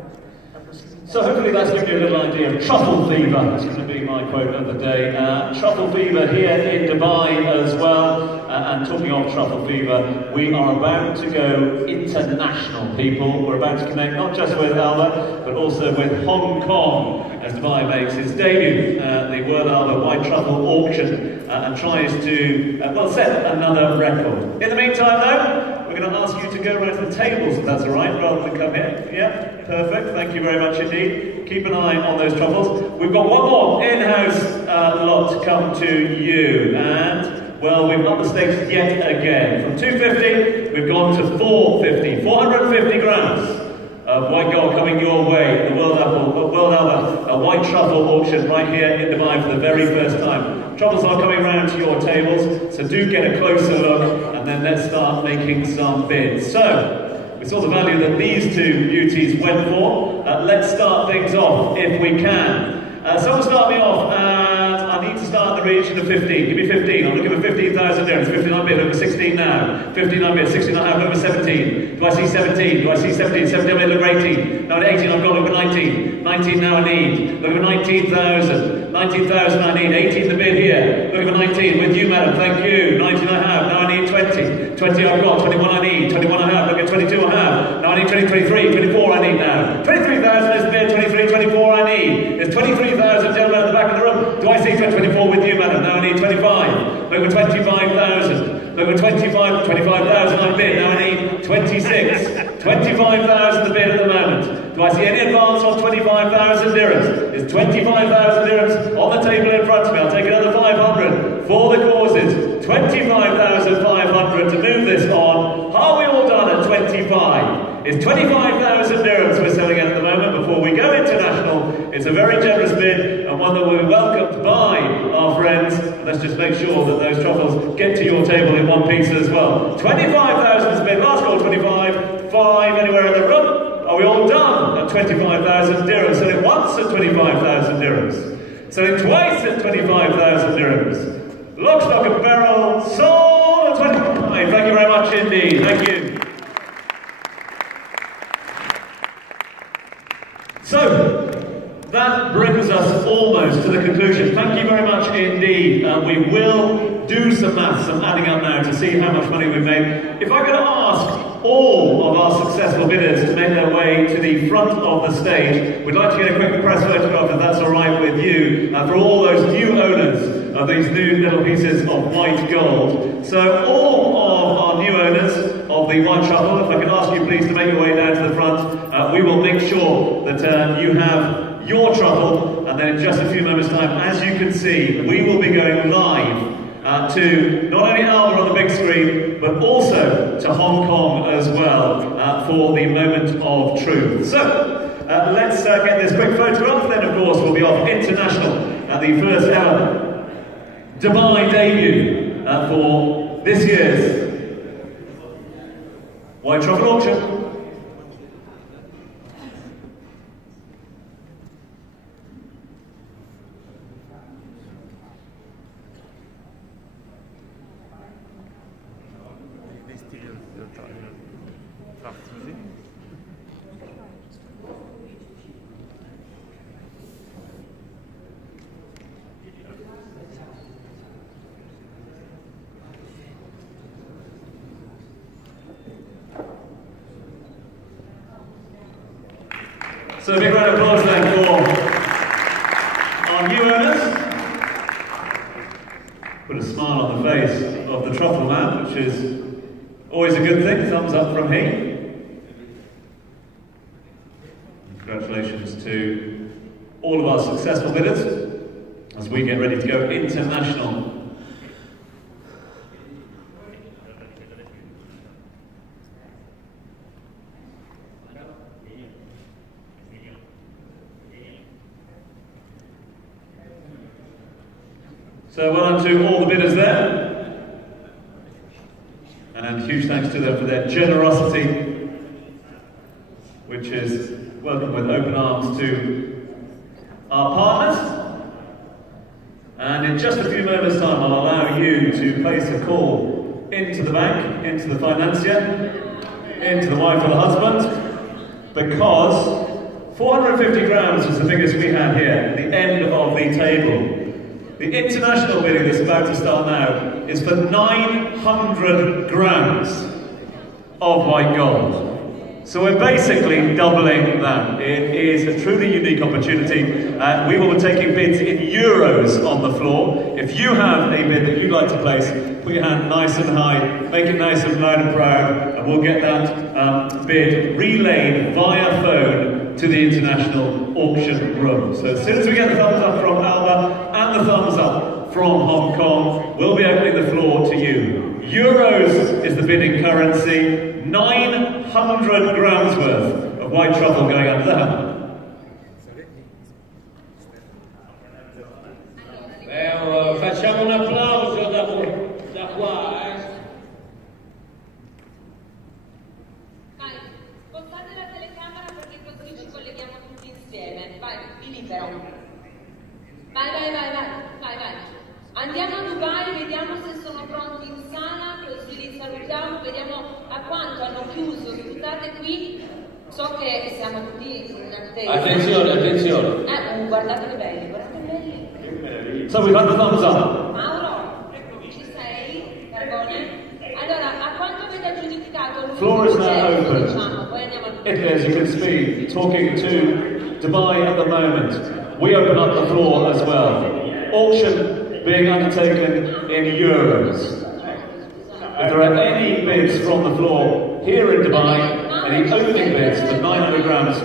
la possibilità. So hopefully that's given you a little idea of truffle fever. That's going to be my quote of the day. Truffle fever here in Dubai as well. And talking of truffle fever, we are about to go international, people. We're about to connect not just with Alba, but also with Hong Kong as Dubai makes its debut, the World Alba White Truffle Auction, and tries to, well, set another record. In the meantime, though, we're going to ask you to go around to the tables, if that's all right, rather than come here. Yeah, perfect. Thank you very much indeed. Keep an eye on those truffles. We've got one more in-house lot to come to you, and well, we've upped the stakes yet again. From 250, we've gone to 450. 450 grams of white gold coming your way. The World Alba White Truffle Auction right here in Dubai for the very first time. Truffles are coming round to your tables, so do get a closer look, and then let's start making some bids. So, we saw the value that these two beauties went for. Let's start things off if we can. So we'll start me off, and I need to start in the region of 15. Give me 15. I'm looking for 15,000 dirhams. 59 bid, over 16 now. 59 bid, 16 I have, over 17. Do I see 17? Do I see 17? 17 I look 18. Now at 18 I've got over 19. 19 now I need. Look over 19,000. 19,000 I need. 18 the bid here. Look over 19 with you, madam. Thank you. 19 I have. Now I need 20. 20 I've got. 21 I need. 21 I have. Look at 22 I have. Now I need 20, 23. 24 I need now. 23,000 is the bid. 23, 24 I need. There's 23,000 gentlemen at the back of the room. Do I see 24 with you, madam? Now I need 25. Over 25,000. Over 25,000 I bid. Now I need 26. 25,000 the bid at the moment. Do I see any advance on 25,000 dirhams? Is 25,000 dirhams on the table in front of me? I'll take another 500 for the causes. 25,500 to move this on. Are we all done at 25? It's 25,000 dirhams we're selling at the moment before we go international. It's a very generous bid and one that will be welcomed by our friends. And let's just make sure that those truffles get to your table in one piece as well. 25,000 is bid. Last call 25. 5 anywhere in the room. Are we all done at 25,000 dirhams? Selling once at 25,000 dirhams. Selling twice at 25,000 dirhams. Lock, stock and barrel, sold at 25. Thank you very much indeed. Thank you. So, that brings brings us almost to the conclusion. Thank you very much indeed. We will do some maths, some adding up now to see how much money we've made. If I could ask all of our successful bidders to make their way to the front of the stage, we'd like to get a quick press photograph, if that's all right with you, for all those new owners of these new little pieces of white gold. So all of our new owners of the white truffle, if I can ask you please to make your way down to the front, we will make sure that you have your truffle, and then in just a few moments time, as you can see, we will be going live to not only Alba on the big screen, but also to Hong Kong as well for the moment of truth. So, let's get this quick photograph, then of course we'll be off international at the first ever Dubai debut for this year's White Truffle Auction. So a big round of applause then for our new owners. Put a smile on the face of the truffle man, which is always a good thing. Thumbs up from me. Congratulations to all of our successful bidders as we get ready to go international. So well done to all the bidders there, and huge thanks to them for their generosity, which is welcome with open arms to our partners. And in just a few moments time I'll allow you to place a call into the bank, into the financier, into the wife or the husband, because 450 grams was the biggest we had here at the end of the table. The international bidding that's about to start now is for 900 grams of white gold. So we're basically doubling that. It is a truly unique opportunity. We will be taking bids in euros on the floor. If you have a bid that you'd like to place, put your hand nice and high, make it nice and loud and proud, and we'll get that bid relayed via phone to the international auction room. So as soon as we get the thumbs up from Alba and the thumbs up from Hong Kong, we'll be opening the floor to you. Euros is the bidding currency. 900 grams worth of white truffle going under the hammer. Facciamo un applauso da qua. Vai, spostate la telecamera perché così ci colleghiamo tutti insieme. Vai, vi libero. Vai. Andiamo a Dubai, vediamo se sono pronti in sala, così li salutiamo, vediamo a quanto hanno chiuso. State qui, so che siamo tutti in attesa. Attenzione. Guardate che belli. So we've had the thumbs up. Mauro, ci sei? Carbone? Allora, a quanto avete aggiudicato? Floor is now open. Diciamo, poi andiamo a... Italy, as you can see, talking to Dubai at the moment. We open up the floor as well. Auction being undertaken in euros. If there are any bids from the floor here in Dubai, any opening bids for 900 grams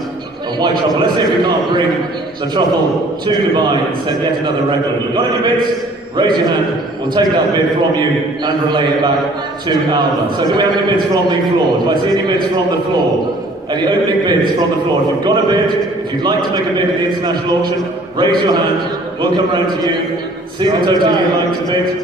of white truffle, let's see if we can't bring the truffle to Dubai and set yet another record. If you've got any bids, raise your hand, we'll take that bid from you and relay it back to Alba. So do we have any bids from the floor? Do I see any bids from the floor? Any opening bids from the floor? If you've got a bid, if you'd like to make a bid in the international auction, raise your hand, we'll come round to you, see the total you'd like to bid,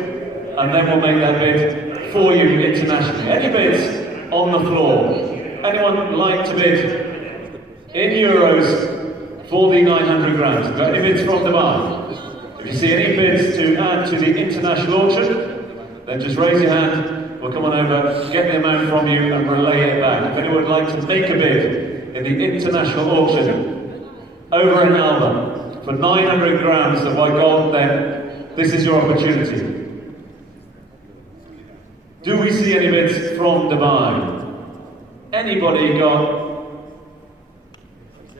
and then we'll make that bid for you internationally. Any bids on the floor? Anyone like to bid in euros for the 900 grams? Have you got any bids from Dubai? If you see any bids to add to the international auction, then just raise your hand. We'll come on over, get the amount from you and relay it back. If anyone would like to make a bid in the international auction over in Alba for for 900 grams of white gold, then this is your opportunity. Do we see any bids from Dubai? Anybody got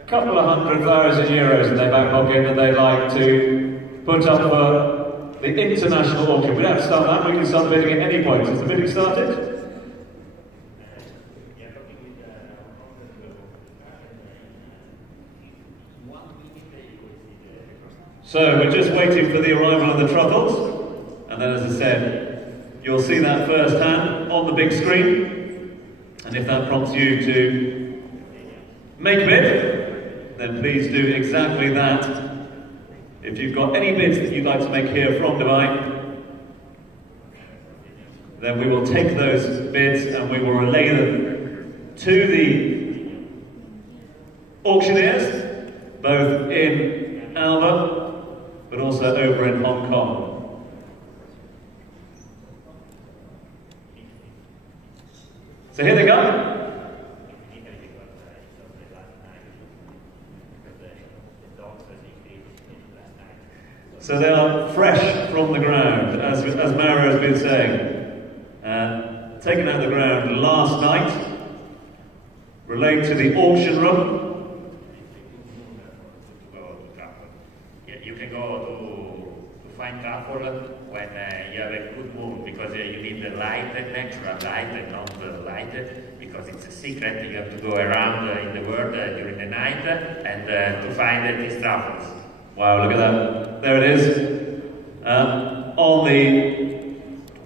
a couple of €100,000 in their back pocket that they'd like to put up for the international auction? We don't have to start that, we can start bidding at any point. Has the bidding started? So we're just waiting for the arrival of the truffles, and then, as I said, you'll see that firsthand on the big screen. And if that prompts you to make a bid, then please do exactly that. If you've got any bids that you'd like to make here from Dubai, then we will take those bids and we will relay them to the auctioneers, both in Alba but also over in Hong Kong. So here they go. So they are fresh from the ground, as Mauro has been saying. Taken out of the ground last night, relayed to the auction room. You can go to find truffle when you have a good mood, because you need the light, natural light, and not light, because it's a secret. You have to go around in the world during the night and to find these truffles. Wow, look at that. There it is. On the...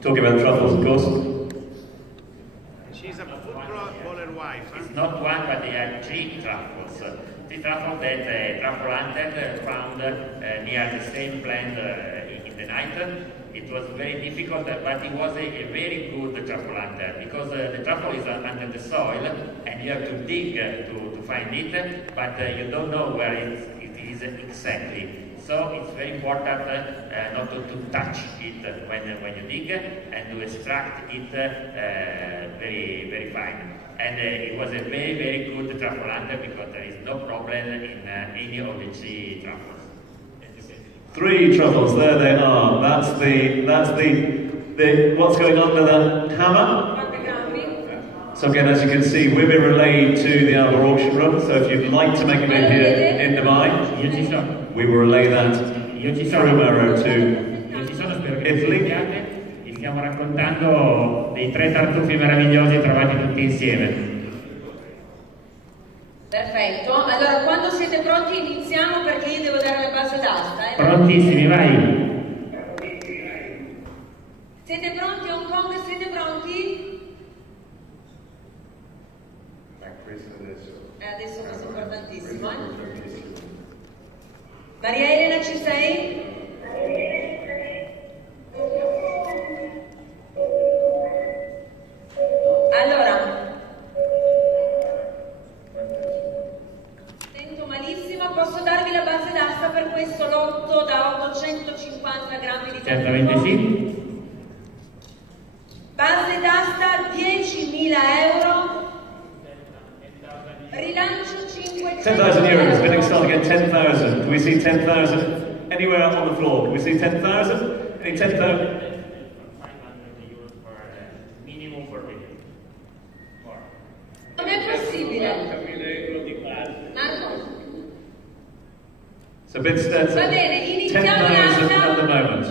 Talking about truffles, of course. She's a footballer wife. It's not one, but they are 3 truffles. The truffle that a truffle hunter found near the same plant in the night. It was very difficult, but it was a very good truffle hunter, because the truffle is under the soil and you have to dig to find it, but you don't know where it is exactly. So it's very important not to touch it when you dig, and to extract it very, very fine. And it was a very, very good truffle hunter, because there is no problem in any of the 3 truffles. 3 truffles, there they are. That's the what's going under the hammer. So again, as you can see, we've been relayed to the Alba auction room. So if you'd like to make a bid here in Dubai, we will relay that through Mauro to Italy. Stiamo raccontando dei 3 tartufi meravigliosi trovati tutti insieme. Perfetto, allora quando siete pronti iniziamo, perché io devo dare la base d'asta. Prontissimi, vai! Siete pronti Hong Kong? Siete pronti? Adesso questo è importantissimo, Maria Elena, ci sei? Allora, sento malissimo, posso darvi la base d'asta per questo lotto da 850 grammi di tartufo? Certamente sì. Base d'asta 10.000 euro. Rilancio 500 €10,000. Bidding starting at 10,000. Can we see 10,000 anywhere on the floor? Can we see 10,000? Any 10,000? Non è possibile. Marco. So bid stats Va at bene, iniziamo 10,000 l'asta. at the moment.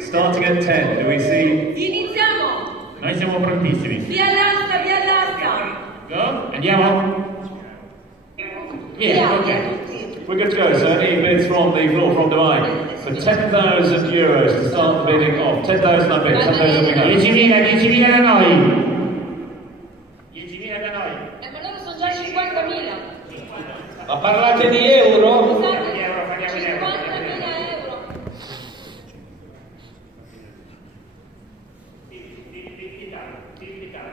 Starting at 10. Do we see? Iniziamo. Noi siamo prontissimi. Via l'asta, via l'asta. Go? Andiamo? Via, Ok. We're good to go. So any bids from the floor from Dubai for €10,000 to start the bidding off. 10,000 I bid. 10,000 we go. 10.000 da noi. 10.000 da noi. Ma loro sono già 50.000. Ma parlate di euro? Scusate, 50.000 euro.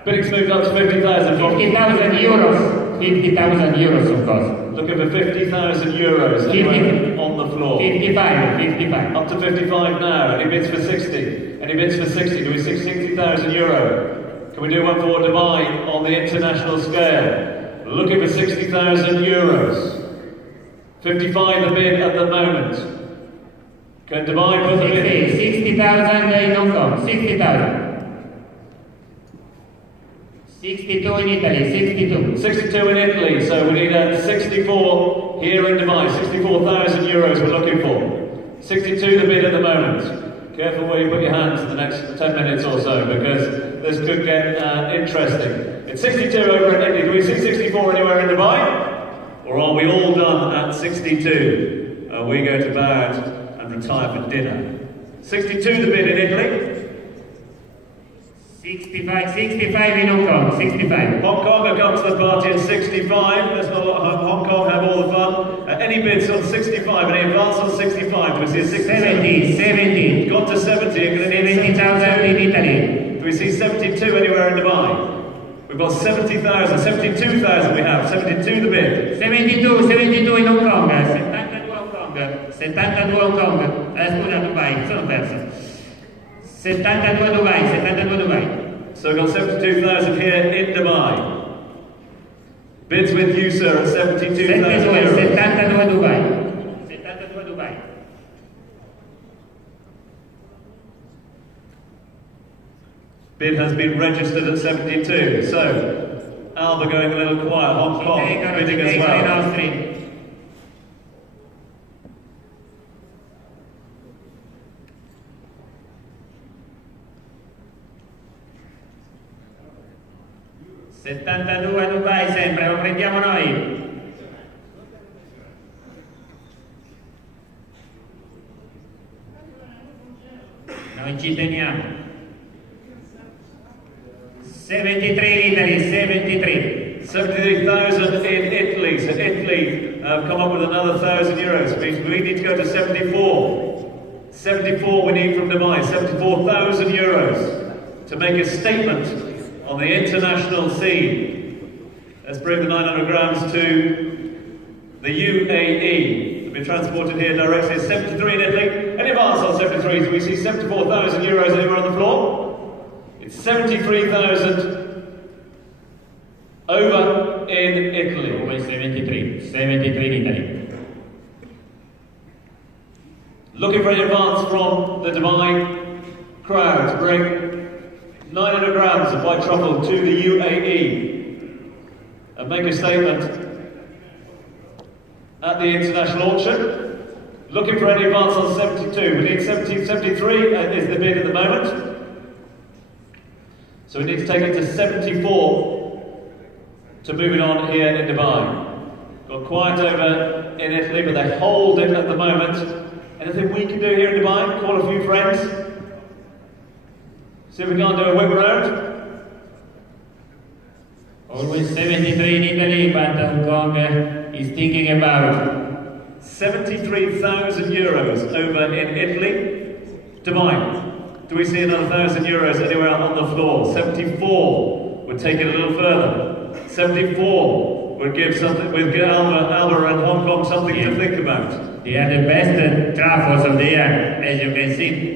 Bidding's moved up to 50,000. 50,000 euros. 50,000 euros of course. Looking for €50,000 on the floor. 55. Up to 55 now. Any bids for 60? Any bids for 60? Do we see €60,000? Can we do one for Dubai on the international scale? Looking for €60,000. 55 the bid at the moment. Can Dubai put the bid in? 60,000 in Hong Kong, 60,000. 62 in Italy, 62. 62 in Italy, so we need 64 here in Dubai, 64,000 euros we're looking for. 62 the bid at the moment. Careful where you put your hands in the next 10 minutes or so, because this could get interesting. It's 62 over in Italy. Do we see 64 anywhere in Dubai? Or are we all done at 62? We go to bed and retire for dinner. 62 the bid in Italy. 65 in Hong Kong, 65. Hong Kong have come to the party at 65. Let's not let Hong Kong have all the fun. Any bids on 65? Any advance on 65? Do we see a 70. Got to 70. 70,000 in Italy. Do we see 72 anywhere in Dubai? We've got 70,000, 72,000 we have. 72 the bid. 72 in Hong Kong. 72 Hong Kong. 72 Hong Kong. Scusa Dubai, sono perso. 72 Dubai. So we've got 72,000 here in Dubai. Bids with you, sir, at 72,000 euros. 72 Dubai. Bid has been registered at 72. So, Alba going a little quiet. Hong Kong bidding as well. 72 Dubai sempre, lo prendiamo noi. Noi ci teniamo. 73 in Italy, 73. 73,000 in Italy. So Italy have come up with another 1,000 euros. It means we need to go to 74. 74 we need from Dubai. 74,000 euros to make a statement on the international scene. Let's bring the 900 grams to the UAE. It'll be transported here directly. It's 73 in Italy. Any advance on 73? Do we see 74,000 euros anywhere on the floor? It's 73,000 over in Italy. Over 73 in Italy. Looking for an advance from the Dubai crowd to bring 900 grams of white truffle to the UAE and make a statement at the international auction. Looking for any advance on 72. We need 73 is the bid at the moment. So we need to take it to 74 to move it on here in Dubai. Got quiet over in Italy, but they hold it at the moment. Anything we can do here in Dubai? Call a few friends. See if we can't do a whip round. Always 73 in Italy, but Hong Kong is thinking about 73,000 euros over in Italy. Dubai. Do we see another 1,000 euros anywhere on the floor? 74 would take it a little further. 74 would give something. Would give Alba and Hong Kong something to think about. They are the best truffles of the year, as you can see.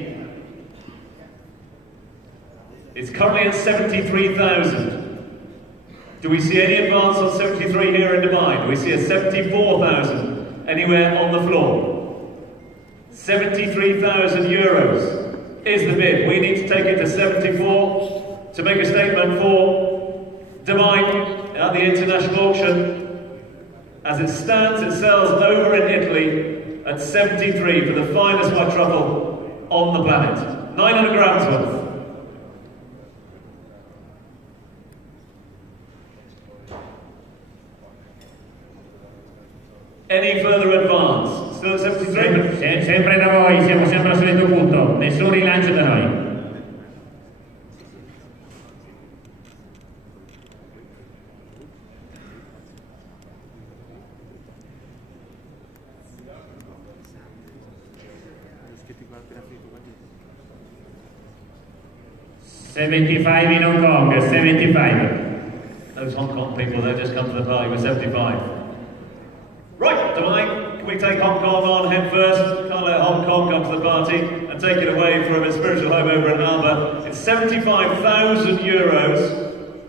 It's currently at 73,000. Do we see any advance on 73 here in Dubai? Do we see a 74,000 anywhere on the floor? 73,000 euros is the bid. We need to take it to 74 to make a statement for Dubai at the international auction. As it stands, it sells over in Italy at 73 for the finest white truffle on the planet. 900 grams worth. Any further advance? Still at 73? Sempre da voi, siamo sempre al solito punto, nessun rilancio da noi. $75 in Hong Kong, 75. Those Hong Kong people, they just come to the party with 75. Right, Dubai, can we take Hong Kong on head first? Can't let Hong Kong come to the party and take it away from its spiritual home over in Alba. It's 75,000 euros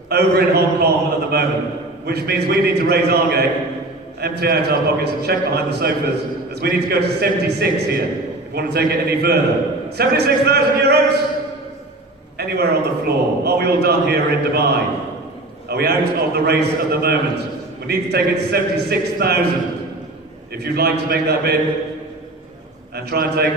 over in Hong Kong at the moment, which means we need to raise our game empty out our pockets and check behind the sofas, as we need to go to 76 here, if we want to take it any further. 76,000 euros? Anywhere on the floor. Are we all done here in Dubai? Are we out of the race at the moment? We need to take it to 76,000. If you'd like to make that bid and try and take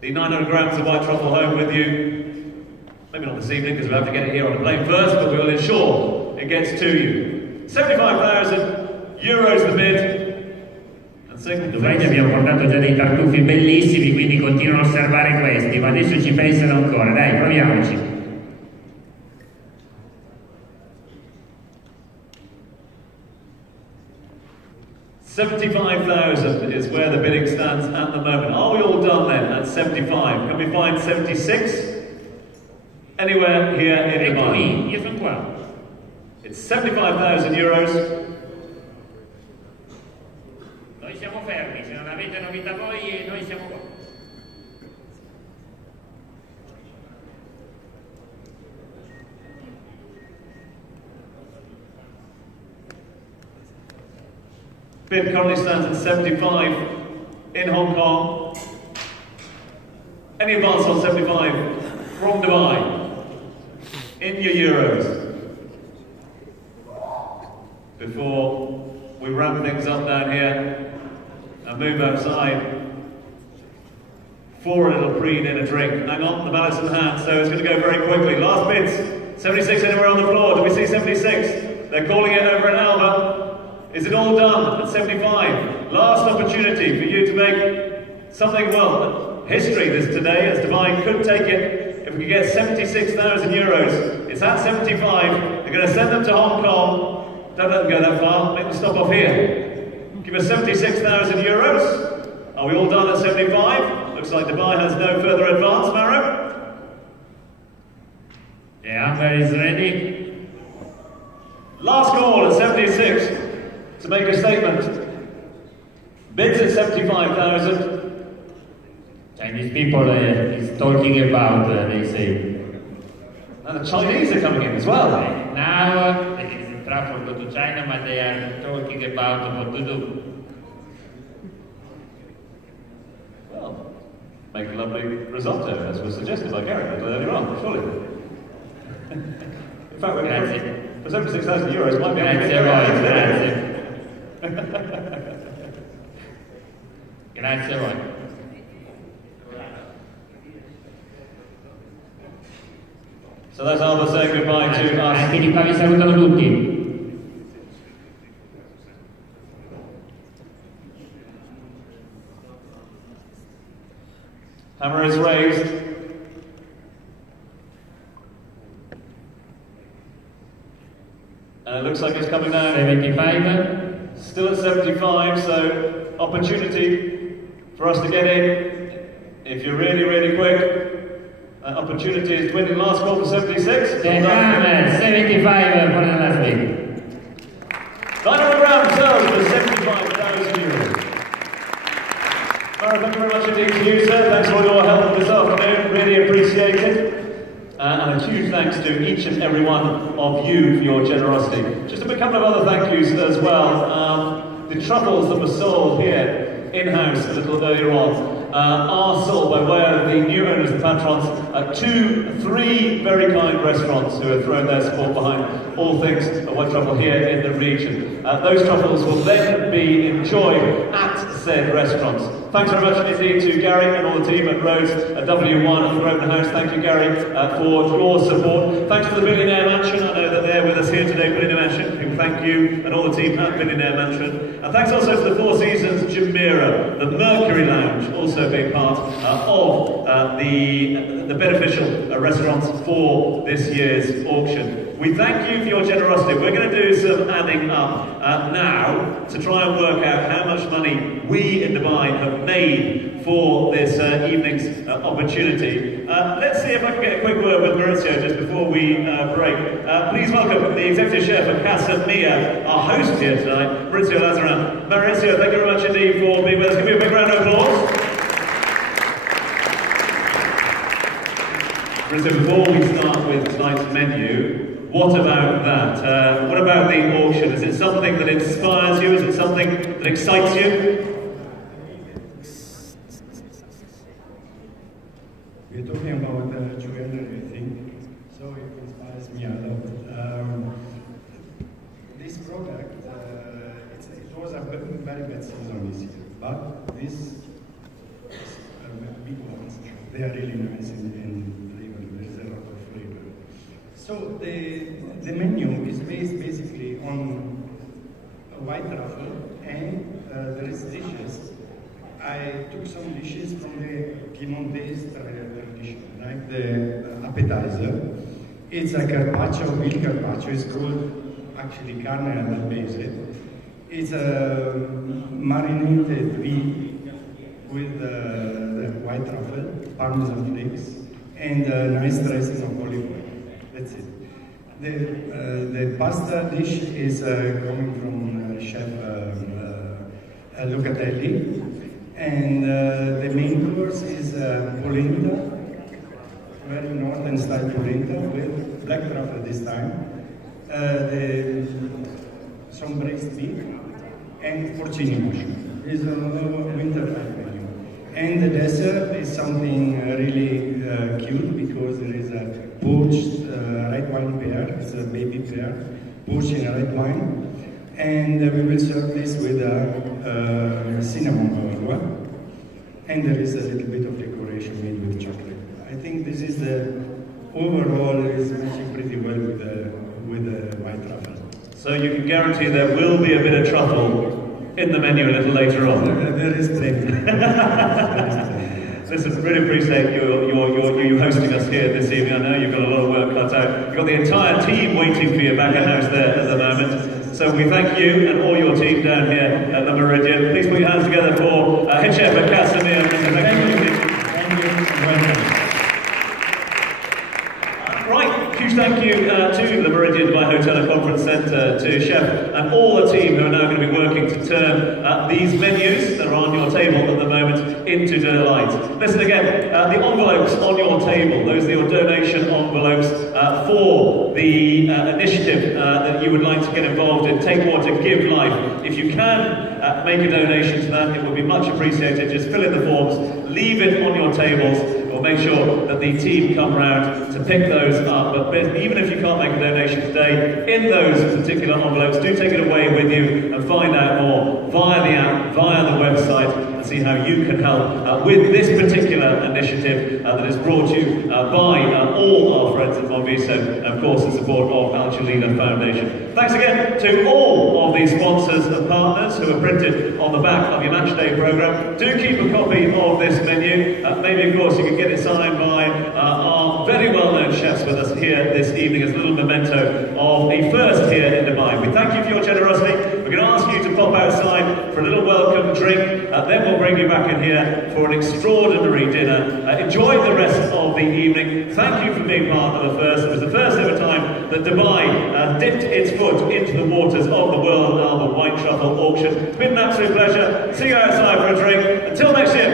the 900 grams of white truffle home with you, maybe not this evening because we have to get it here on the plane first, but we will ensure it gets to you. 75,000 euros the bid. Domani abbiamo portato già dei tartufi bellissimi, quindi continuano a osservare questi, ma adesso ci pensano ancora, dai, proviamoci. $75,000 is where the bidding stands at the moment. Are we all done then at 75? Can we find 76? Anywhere here in Dubai? Io sono qua. It's 75,000 euros. Noi siamo fermi, se non avete novità voi, noi siamo qua. Bid currently stands at 75 in Hong Kong. Any advance on 75 from Dubai in your euros? Before we ramp things up down here and move outside for a little preen and a drink. Hang on, the ballot's in hand, so it's going to go very quickly. Last bids, 76 anywhere on the floor. Do we see 76? They're calling it over in Alba. Is it all done at 75? Last opportunity for you to make something, well, history this today, as Dubai could take it. If we could get 76,000 euros, it's at 75. They're going to send them to Hong Kong. Don't let them go that far, make them stop off here. Give us 76,000 euros. Are we all done at 75? Looks like Dubai has no further advance, Maro. The Amber is ready. Last call at 76 to make a statement. Bids at 75,000. Chinese people is talking about, they say. And the Chinese are coming in as well. Now, there is a traffic go to China, but they are talking about what to do. Well, make a lovely risotto, as was suggested by Gary a little earlier on, surely. In fact, for 76,000 euros, might be Grazie. Grazie a voi. So that's Alba saying goodbye to us. Anche di qua vi salutano tutti. Hammer is raised. And it looks like it's coming down. 75. Still at 75, so opportunity for us to get in. If you're really, really quick. Opportunity is winning last call for 76. 75 for the last bid. 900 grams sells for 75,000 euros. Mara, thank you very much indeed to you, sir. Thanks for all your help this afternoon. Really appreciate it. And a huge thanks to each and every one of you for your generosity. Just a couple of other thank yous as well. The truffles that were sold here in-house a little earlier on are sold by way of the new owners and patrons at 3 very kind restaurants who have thrown their support behind all things white truffle here in the region. Those truffles will then be enjoyed at said restaurants. Thanks very much indeed to Gary and all the team at Rhodes at W1 and Grosvenor House. Thank you, Gary, for your support. Thanks to the Billionaire Mansion. I know that they're with us here today, Billionaire Mansion. People, thank you and all the team at Billionaire Mansion. And thanks also to the Four Seasons Jumeirah, the Mercury Lounge, also being part of the beneficial restaurants for this year's auction. We thank you for your generosity. We're going to do some adding up now to try and work out how much money we in Dubai have made for this evening's opportunity. Let's see if I can get a quick word with Maurizio just before we break. Please welcome the executive chef of Casa Mia, our host here tonight, Maurizio Lazaran. Maurizio, thank you very much indeed for being with us. Give me a big round of applause. Maurizio, before we start with tonight's menu, What about that? What about the auction? Is it something that inspires you? Is it something that excites you? We're talking about jewelry, I think, so it inspires me a lot. This product, it was a very bad season this year, but these big ones, they are really nice and flavor. There's a lot of flavor. So the menu is based basically on a white truffle, and there is dishes. I took some dishes from the Piemontese tradition, like the appetizer. It's a carpaccio, veal carpaccio. It's called actually carne al base. It's a marinated veal with the white truffle, parmesan flakes, and a nice dressing of olive oil. That's it. The pasta dish is coming from Chef Locatelli. And the main course is polenta, very northern style polenta with black truffle this time, some braised beef, and porcini mushroom. It's a winter type menu. And the dessert is something really cute because there is a poached red wine pear, it's a baby pear, poached in a red wine. And we will serve this with cinnamon bavarois, and there is a little bit of decoration made with chocolate. I think this is overall is matching pretty well with the white truffle. So you can guarantee there will be a bit of truffle in the menu a little later on. There is plenty. Listen, really appreciate you hosting us here this evening. I know you've got a lot of work cut out. You've got the entire team waiting for you back at house there at the moment. So we thank you and all your team down here at the Meridian. Please put your hands together for head chef at Casimir. Thank you. Right, huge thank you to the Meridian Dubai Hotel and Conference Centre, to Chef and all the team who are now going to be working to turn these menus that are on your table at the moment into delight. Listen again, the envelopes on your table, those are your donation envelopes for the initiative that you would like to get involved in, Take Water, Give Life. If you can make a donation to that, it would be much appreciated. Just fill in the forms, leave it on your tables. We'll make sure that the team come round to pick those up. But even if you can't make a donation today, in those particular envelopes, do take it away with you and find out more via the app, via the website, and see how you can help with this particular initiative that is brought to you by all our friends at Monviso, and of course the support of Al Jalila Foundation. Thanks again to all of these sponsors and partners who are printed on the back of your match day programme. Do keep a copy of this menu. Maybe of course you can get it signed by our very well-known chefs with us here this evening as a little memento of the first here in Dubai. We thank you for your generosity. We're going to ask you to pop outside for a little welcome drink, then we'll bring you back in here for an extraordinary dinner. Enjoy the rest of the evening. Thank you for being part of the first. It was the first ever time that Dubai dipped its foot into the waters of the World Album White Truffle Auction. It's been an absolute pleasure. See you outside for a drink. Until next year.